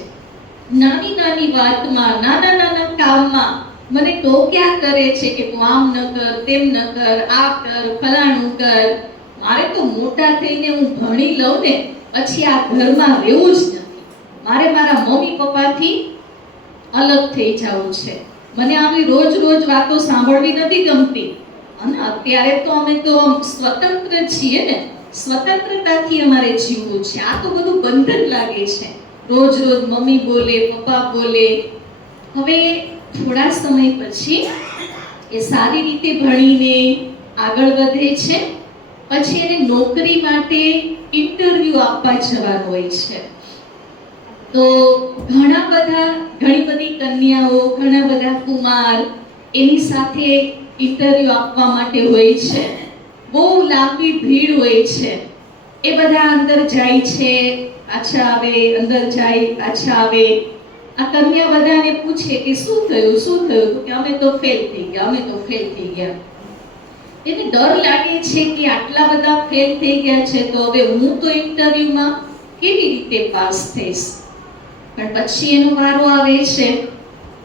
નાની નાની વાતમાં, નાના નાના કામમાં મને ટોક્યા કરે છે કે તું આમ ન કર, તેમ ન કર, આ કર, ફલાણું કર. મારે તો મોટા થઈને હું ભણી લઉં ને પછી આ ઘરમાં રહેવું જ નથી, મારે મારા મમ્મી પપ્પાથી અલગ થઈ જવું છે. મને આવી રોજ રોજ વાતો સાંભળવી નથી ગમતી. અને અત્યારે તો અમે તો સ્વતંત્ર છીએ ને, સ્વતંત્રતાથી અમારે જીવવું છે. આ તો બધું બંધન લાગે છે, રોજ રોજ મમ્મી બોલે, પપ્પા બોલે. હવે થોડા સમય પછી એ સારી રીતે ભણીને આગળ વધે છે. પછી એને નોકરી માટે ઇન્ટરવ્યુ આપવા જવાનું હોય છે. તો ઘણી બધી કન્યાઓ, ઘણા બધા કુમાર એની સાથે ઇન્ટરવ્યુ આપવા માટે હોય છે. બહુ લાંબી ભીડ હોય છે. એ બધા અંદર જાય છે, પાછા આવે, અંદર જાય, પાછા આવે. આ કન્યા બધાને પૂછે કે શું થયું, શું થયું? તો કે અમે તો ફેલ થઈ ગયા, અમે તો ફેલ થઈ ગયા. એને ડર લાગે છે કે આટલા બધા ફેલ થઈ ગયા છે તો હવે હું તો ઇન્ટરવ્યુમાં કેવી રીતે પાસ થઈશ. પણ પછી એનો વારો આવે છે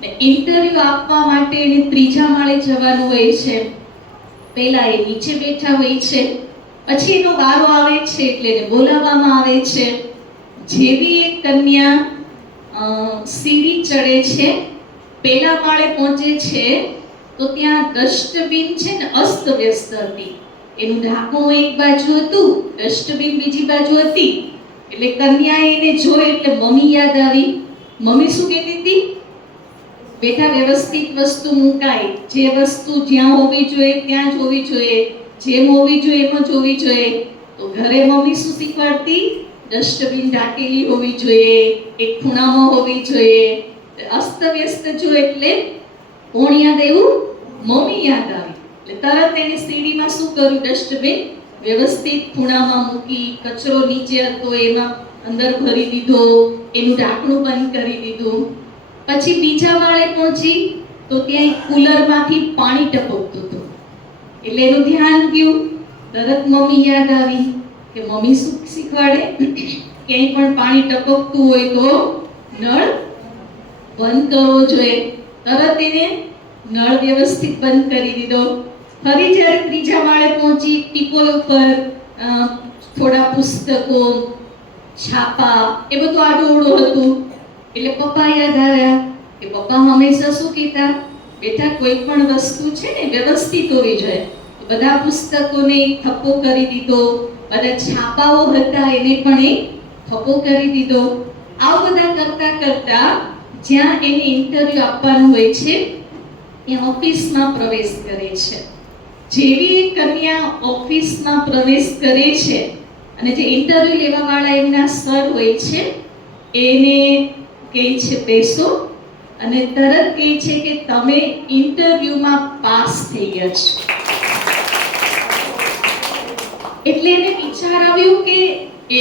ને ઇન્ટરવ્યુ આપવા માટે એને ત્રીજા માળે જવાનું હોય છે. પહેલા એ નીચે બેઠા હોય છે, પછી એનો વારો આવે છે એટલે એને બોલાવવામાં આવે છે. જેવી એક કન્યા સીડી ચડે છે, પહેલા માળે પહોંચે છે તો ત્યાં ડસ્ટબિન છે ને અસ્તવ્યસ્ત હતી. એનું ઢાંકણું એક બાજુ હતું, ડસ્ટબિન બીજી બાજુ હતી. એટલે કન્યાએ એને જોઈ એટલે મમ્મી યાદ આવી. મમ્મી શું કહેતી હતી, બેટા વ્યવસ્થિત વસ્તુ મુકાય, જે વસ્તુ જ્યાં હોવી જોઈએ ત્યાં જ હોવી જોઈએ, જેમ હોવી જોઈએ એમ જ હોવી જોઈએ. તો ઘરે મમ્મી શું શીખવાડતી, ડસ્ટબિન ઢાંકેલી હોવી જોઈએ, એક ખૂણામાં હોવી જોઈએ. અસ્તવ્યસ્ત જો એટલે કોણ યાદ આવ્યું, મમ્મી યાદ આવી. એટલે તરત એને સીડીમાં શું કર્યું, ડસ્ટબિન વ્યવસ્થિત ખૂણામાં મૂકી, કચરો નીચે હતો એમાં અંદર ભરી દીધો, એનું ઢાંકણું બંધ કરી દીધું. પછી બીજા માળે પહોંચી તો ત્યાં એક કુલરમાંથી પાણી ટપકતું હતું. એટલે એનું ધ્યાન ગયું, તરત મમ્મી યાદ આવી કે મમ્મી શું શીખવાડે, ક્યાંય પણ પાણી ટપકતું હોય તો નળ બંધ કરવો જોઈએ. તરત એને નળ વ્યવસ્થિત બંધ કરી દીધો. ફરી જ્યારે ત્રીજા માળે પહોંચી, ટીપોલ ઉપર થોડા પુસ્તકો, છાપા, એ બધું આડું હતું. એટલે પપ્પા યાદ આવ્યા કે પપ્પા હંમેશા શું કહેતા, બેટા કોઈ પણ વસ્તુ છે ને વ્યવસ્થિત હોવી જોઈએ. બધા પુસ્તકોને થપ્પો કરી દીધો, બધા છાપાઓ હતા એને પણ થપ્પો કરી દીધો. આવું બધા કરતા કરતા જ્યાં એને ઇન્ટરવ્યુ આપવાનું હોય છે એ ઓફિસમાં પ્રવેશ કરે છે. જેવી કન્યા ઓફિસમાં પ્રવેશ કરે છે અને જે ઇન્ટરવ્યુ લેવા વાળા એમના સર હોય છે એને કહે છે બેસો, અને તરત કહે છે કે તમે ઇન્ટરવ્યુમાં પાસ થઈ ગયા છો. એટલે એને વિચાર આવ્યું કે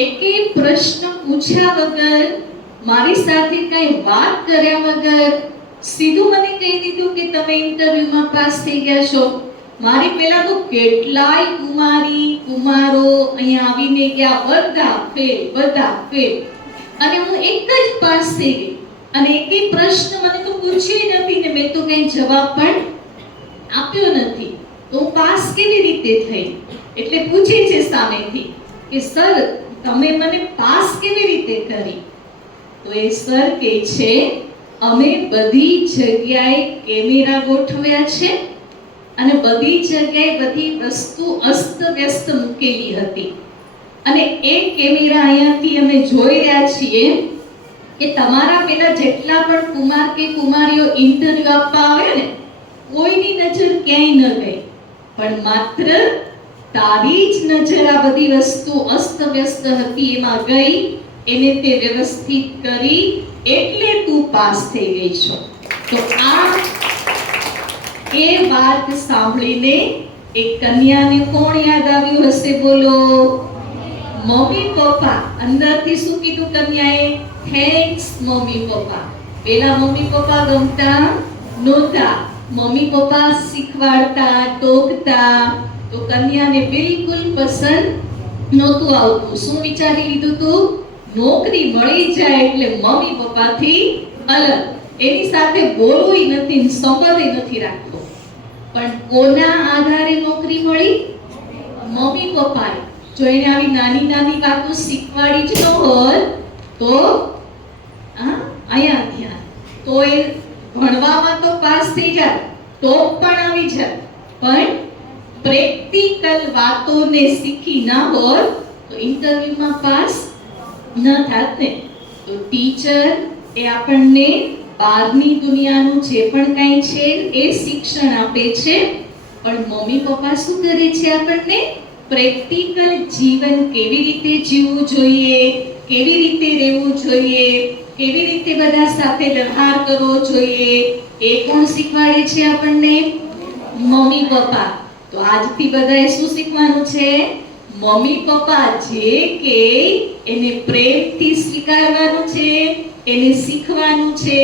એકેય પ્રશ્ન પૂછ્યા વગર, મારી સાથે કઈ વાત કર્યા વગર સીધું મને કહી દીધું કે તમે ઇન્ટરવ્યુમાં પાસ થઈ ગયા છો. મારી પહેલા તો કેટલાય કુમારી કુમારો અહીંયા આવીને ગયા, બધા ફેલ. અને હું એક જ પાસ થઈ ગઈ. અને એકેય પ્રશ્ન મને તો પૂછ્યો નથી ને મેં તો કઈ જવાબ પણ આપ્યો નથી. તો હું પાસ કેવી રીતે થઈ? એટલે પૂછે છે સામેથી કે સર તમે મને પાસ કેવી રીતે કરી? તો એ સર કહે છે અમે બધી જગ્યાએ કેમેરા ગોઠવ્યા છે અને બધી જગ્યાએ બધી વસ્તુ અસ્તવ્યસ્ત મૂકેલી હતી અને એ કેમેરા અહીંયાથી અમે જોઈ રહ્યા છીએ કે તમારા પેલા જેટલા પણ કુમાર કે કુમારીઓ ઇન્ટરવ્યુ આપવા આવે ને કોઈની નજર ક્યાંય ન ગઈ, પણ માત્ર તારી જ નજર આ બધી વસ્તુ અસ્તવ્યસ્ત હતી એમાં ગઈ, એને તે વ્યવસ્થિત કરી એટલે તું પાસ થઈ ગઈ છો. તો આ એ વાત સાંભળીને એક કન્યાને કોણ યાદ આવ્યું હશે? બોલો, મમ્મી પપ્પા. અંદરથી શું કીધું કન્યાએ? Thanks mummy papa. પેલા મમ્મી પપ્પા ગમતા નહોતા, મમ્મી પપ્પા શીખવાડતા, ટોકતા, તો કન્યાને બિલકુલ પસંદ નહોતું આવતું. શું વિચારી લીધું તું? નોકરી મળી જાય એટલે મમ્મી પપ્પાથી અલગ, એની સાથે બોલવું નથી, સંબંધ નથી રાખતો. પણ કોના આધારે નોકરી મળી? મમ્મી પપ્પાએ. જો એને આવી નાની નાની વાતો શીખવાડી જ ન હોત તો અહીંયા ધ્યાન તો એ ભણવામાં તો પાસ થઈ જાય, ટોપ પણ આવી જાય, પણ પ્રેક્ટિકલ વાતોને શીખી ના હોત તો ઇન્ટરવ્યુમાં પાસ ન થાત ને. તો ટીચર એ આપણને બહારની દુનિયાનું જે પણ કંઈ છે એ શિક્ષણ આપે છે, પણ મમ્મી પપ્પા શું કરે છે? આપણને પ્રેક્ટિકલ જીવન કેવી રીતે જીવવું જોઈએ, કેવી રીતે રહેવું જોઈએ, કેવી રીતે બધા સાથે વ્યવહાર કરવો જોઈએ, એ કોણ શીખવાડે છે આપણને? Mummy papa. તો આજથી બધાએ શું શીખવાનું છે? મમ્મી પપ્પા જે કે એને પ્રેમથી સ્વીકારવાનું છે, એને શીખવાનું છે.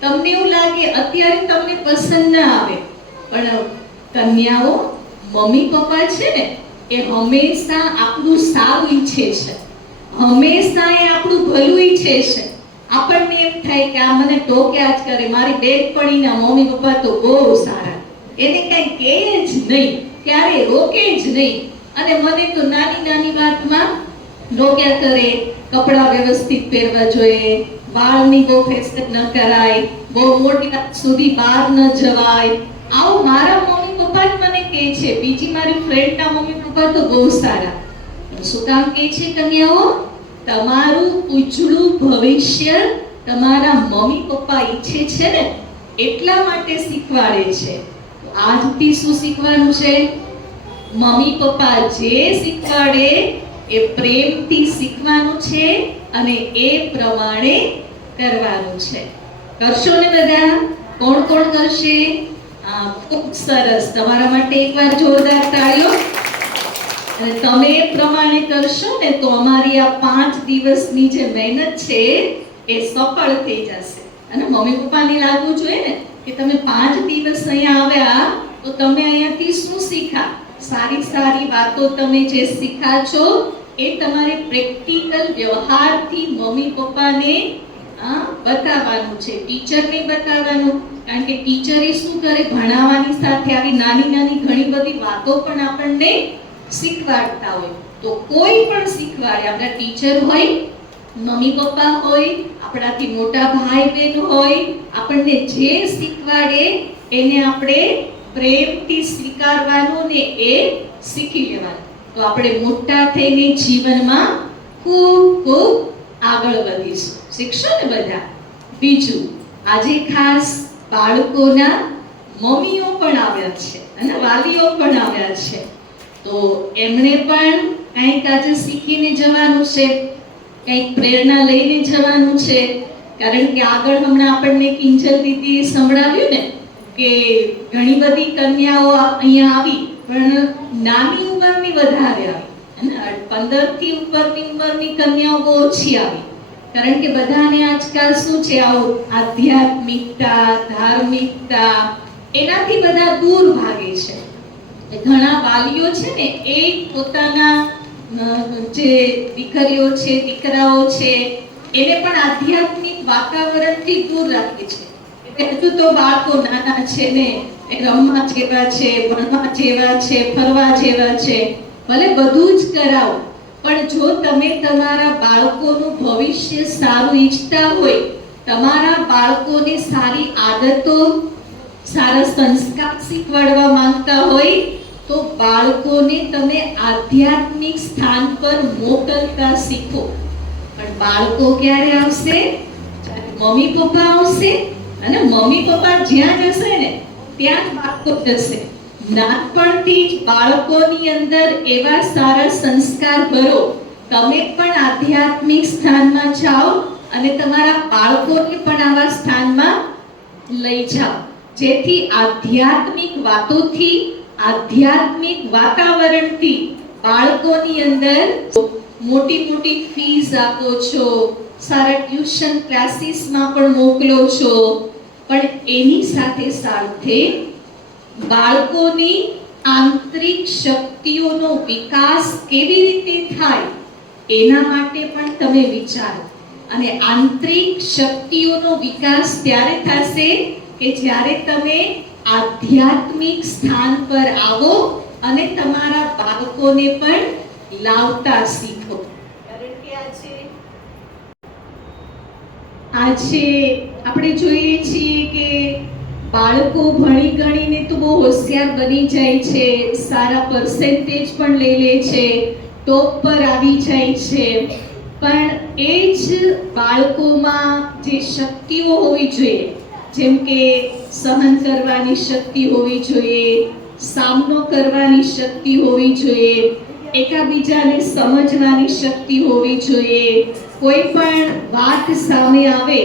તમને એવું લાગે અત્યારે તમને પસંદ ના આવે, પણ કન્યાઓ મમ્મી પપ્પા છે ને એ હંમેશા આપણું સારું ઈચ્છે છે, હંમેશા એ આપણું ભલું ઈચ્છે છે. આપણને એમ થાય કે આ મને ટોક્યા જ કરે, મારી બેનપણીના મમ્મી પપ્પા તો બહુ સારા, એને કઈ કહે જ નહીં, ક્યારે રોકે જ નહીં, અને મને તો નાની નાની વાતમાં રોક્યા કરે. કપડાં વ્યવસ્થિત પહેરવા જોઈએ, વાળની બહુ ફેશન ન કરાય, બહુ મોટી વાત સુધી બહાર ન જવાય. આવું મારા મમ્મી પપ્પા જ મને કહે છે. બીજી મારી ફ્રેન્ડના મમ્મી પપ્પા તો બહુ સારા. શું કામ કહે છે કન્યાઓ? તમારું ઉજળું ભવિષ્ય તમારા મમ્મી પપ્પા ઈચ્છે છે ને એટલા માટે શીખવાડે છે. આજથી શું શીખવાનું છે? મમ્મી પપ્પા જે શીખવાડે એ પ્રેમથી શીખવાનું છે અને એ પ્રમાણે કરવાનું છે. કરશો ને બધા? કોણ કોણ કરશે? ખૂબ સરસ. તમારા માટે એકવાર જોરદાર તાળીઓ. અને તમે એ પ્રમાણે કરશો ને તો અમારી આ 5 દિવસની જે મહેનત છે એ સફળ થઈ જશે. અને મમ્મી પપ્પાને લાગવું જોઈએ ને કે તમે 5 દિવસ અહીંયા આવ્યા તો તમે અહીંયાથી શું શીખ્યા? સારી સારી વાતો તમે જે શીખ્યા છો એ તમારે પ્રેક્ટિકલ વ્યવહારથી મમ્મી પપ્પાને બતાવવાનું છે, ટીચરને બતાવવાનું. કારણ કે ટીચર એ શું કરે? ભણાવવાની સાથે આવી નાની નાની ઘણી બધી વાતો પણ આપણને શીખવાડતા હોય. તો કોઈ પણ શીખવાડે, આપણા ટીચર હોય, મમ્મી પપ્પા હોય, આપણાથી મોટા ભાઈ બહેન હોય, આપણને જે શીખવાડે એને આપણે પ્રેમથી સ્વીકારવાનું ને એ શીખી લેવાનું. તો આપણે મોટા થઈને જીવનમાં ખૂબ ખૂબ આગળ વધીશું. શીખશો ને બધા? બીજું, આજે ખાસ બાળકોના મમ્મીઓ પણ આવ્યા છે અને વાલીઓ પણ આવ્યા છે. તો એમણે પણ કંઈક આજે શીખીને જવાનું છે, કંઈક પ્રેરણા લઈને જવાનું છે. કારણ કે આગળ હમણાં આપણને કિંજલ દીદીએ સંભળાવ્યું ને કે ઘણી બધી કન્યાઓ અહીંયા આવી પણ નાની ઉંમરની વધારે આવી, અને 15 થી ઉપરની ઉંમરની કન્યાઓ બહુ ઓછી આવી. કારણ કે બધાને આજકાલ શું છે, આવું આધ્યાત્મિકતા, ધાર્મિકતા, એનાથી બધા દૂર ભાગે છે. ઘણા વાલીઓ છે ને એ પોતાના જે દીકરીઓ છે, દીકરાઓ છે, એને પણ આધ્યાત્મિક વાતાવરણથી દૂર રાખે છે. એટલે હજુ તો બાળકો નાના છે ને, એ રમવા જેવા છે, ભણવા જેવા છે, ફરવા જેવા છે, ભલે બધું જ કરાવો, પણ જો તમે તમારા બાળકોનું ભવિષ્ય સારું ઈચ્છતા હોય, તમારા બાળકોને સારી આદતો, સારા સંસ્કાર શીખવાડવા માંગતા હોય, તો બાળકોને તમે આધ્યાત્મિક સ્થાન પર મોકલતા શીખો. પણ બાળકો ક્યારે આવશે? જ્યારે મમ્મી પપ્પા આવશે, અને મમ્મી પપ્પા જ્યાં જશે ને ત્યાં જ બાળકો જશે. નાનપણથી જ બાળકોની અંદર એવા સારા સંસ્કાર ભરો, તમે પણ આધ્યાત્મિક સ્થાનમાં જાઓ અને તમારા બાળકોને પણ આવા સ્થાનમાં લઈ જાઓ, જેથી આધ્યાત્મિક વાતોથી, આધ્યાત્મિક વાતાવરણથી બાળકોની અંદર મોટી મોટી ફીસ આપો છો, સારા ટ્યુશન ક્લાસીસમાં પણ મોકલો છો, પણ એની સાથે સાથે બાળકોની આંતરિક શક્તિઓનો વિકાસ કેવી રીતે થાય એના માટે પણ તમે વિચારો. અને આંતરિક શક્તિઓનો વિકાસ ત્યારે થશે કે જ્યારે તમે આધ્યાત્મિક સ્થાન પર આવો અને તમારા બાળકોને પણ લાવતા શીખો. કારણ કે આજે આપણે જોઈએ છીએ કે બાળકો ભણી ગણીને તો બહુ હોશિયાર બની જાય છે, સારા પર્સેન્ટેજ પણ લઈ લે છે, ટોપ પર આવી જાય છે, પણ એ જ બાળકોમાં જે શક્તિઓ હોવી જોઈએ, જેમ કે સહન કરવાની શક્તિ હોવી જોઈએ, સામનો કરવાની શક્તિ હોવી જોઈએ, એકબીજાને સમજવાની શક્તિ હોવી જોઈએ, કોઈ પણ વાત સામે આવે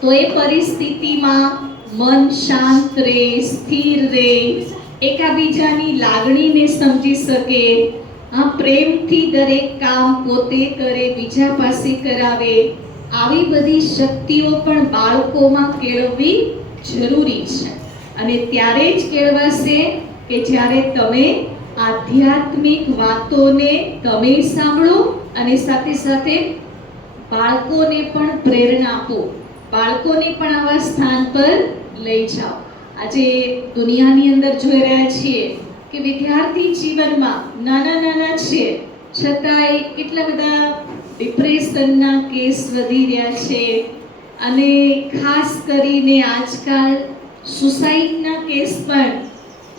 તો એ પરિસ્થિતિમાં મન શાંત રહે, સ્થિર રહે, એકબીજાની લાગણીને સમજી શકે, પ્રેમથી દરેક કામ પોતે કરે, બીજા પાસે કરાવે, આવી બધી શક્તિઓ પણ બાળકોમાં કેળવવી જરૂરી છે. અને ત્યારે જ કેળવાશે કે જ્યારે તમે આધ્યાત્મિક વાતોને તમે સાંભળો અને સાથે સાથે બાળકોને પણ પ્રેરણા આપો, બાળકોને પણ આવા સ્થાન પર લઈ જાઓ. આજે દુનિયાની અંદર જોઈ રહ્યા છીએ કે વિદ્યાર્થી જીવનમાં નાના છે છતાંય કેટલા બધા ડિપ્રેશનના કેસ વધી રહ્યા છે, અને ખાસ કરીને આજકાલ સુસાઇડના કેસ પણ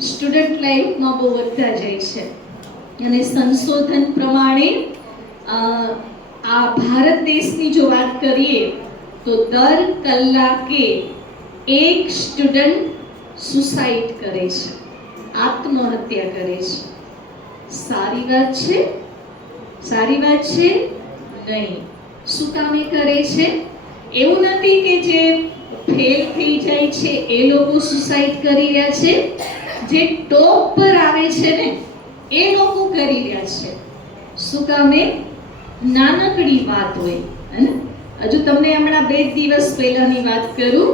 સ્ટુડન્ટ લાઈફમાં બહુ વધતા જાય છે. અને સંશોધન પ્રમાણે આ ભારત દેશની જો વાત કરીએ તો દર કલાકે એક સ્ટુડન્ટ સુસાઇડ કરે છે, આત્મહત્યા કરે છે. સારી વાત છે? સારી વાત છે નહીં. શું કામે કરે છે? એવું નથી કે જે ફેલ થઈ જાય છે એ લોકો સુસાઇડ કરી રહ્યા છે, જે ટોપ પર આવે છે ને એ લોકો કરી રહ્યા છે. શું કામે? નાનકડી વાત હોય. હજુ તમને હમણાં 2 દિવસ પહેલાની વાત કરું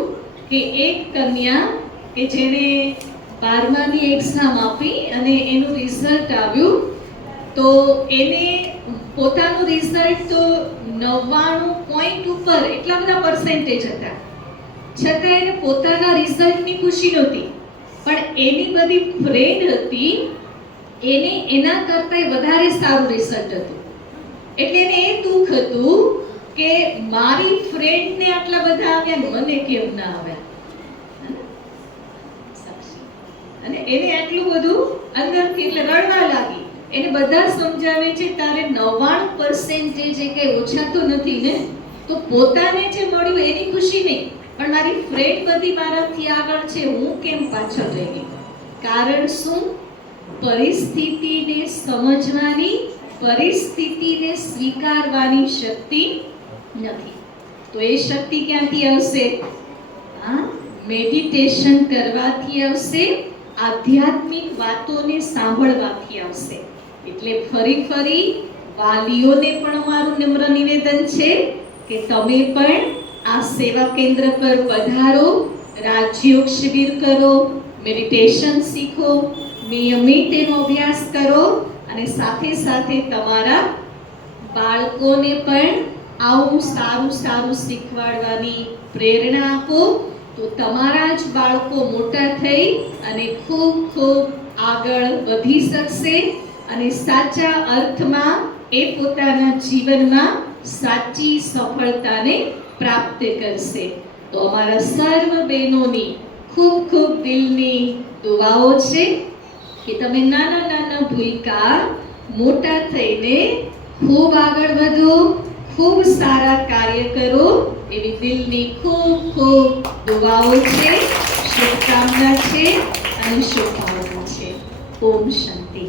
કે એક કન્યા કે જેને 12માની એક્ઝામ આપી અને એનું રિઝલ્ટ આવ્યું, તો એને પોતાનું રિઝલ્ટ તો 99 પોઈન્ટ ઉપર એટલા બધા પર્સેન્ટેજ હતા, છતાં એને પોતાના રિઝલ્ટની ખુશી નહોતી, પણ એની બધી ફ્રેન્ડ હતી એને એના કરતાં વધારે સારું રિઝલ્ટ હતું. એટલે એને એ દુઃખ હતું કે મારી ફ્રેન્ડને આટલા બધા આવ્યા, મને કેમ ના આવ્યા. અને એને આટલું બધું અંદરથી એટલે રડવા લાગી. એને બધા સમજાવે છે તારે 99% જે કઈ ઓછા તો નથી ને, તો પોતાને જે મળ્યું એની ખુશી નહીં, પણ મારી ફ્રેન્ડ બધી મારાથી આગળ છે, હું કેમ પાછળ રહી ગઈ. કારણ શું? પરિસ્થિતિને સમજવાની, પરિસ્થિતિને સ્વીકારવાની શક્તિ નથી. તો એ શક્તિ ક્યાંથી આવશે? મેડિટેશન કરવાથી આવશે, આધ્યાત્મિક વાતોને સાંભળવાથી આવશે. એટલે ફરી વાલીઓને પણ અમારું નમ્ર નિવેદન છે કે તમે પણ આ સેવા કેન્દ્ર પર પધારો, રાજયોગ શિબિર કરો, મેડિટેશન શીખો, નિયમિત એનો અભ્યાસ કરો અને સાથે સાથે તમારા બાળકોને પણ આવું સારું સારું શીખવાડવાની પ્રેરણા આપો, તો તમારા જ બાળકો મોટા થઈ અને ખૂબ ખૂબ આગળ વધી શકશે અને સાચા અર્થમાં એ પોતાના જીવનમાં સાચી સફળતાને પ્રાપ્ત કરશે. તો અમારા સર્વ બહેનોની ખૂબ ખૂબ દિલની દુઆઓ છે કે તમે નાના નાના ભૂલકા મોટા થઈને ખૂબ આગળ વધો, ખૂબ સારા કાર્ય કરો, એવી દિલની ખૂબ ખૂબ દુઆઓ છે, શુભકામના છે અને શુભભાવના છે. ઓમ શાંતિ.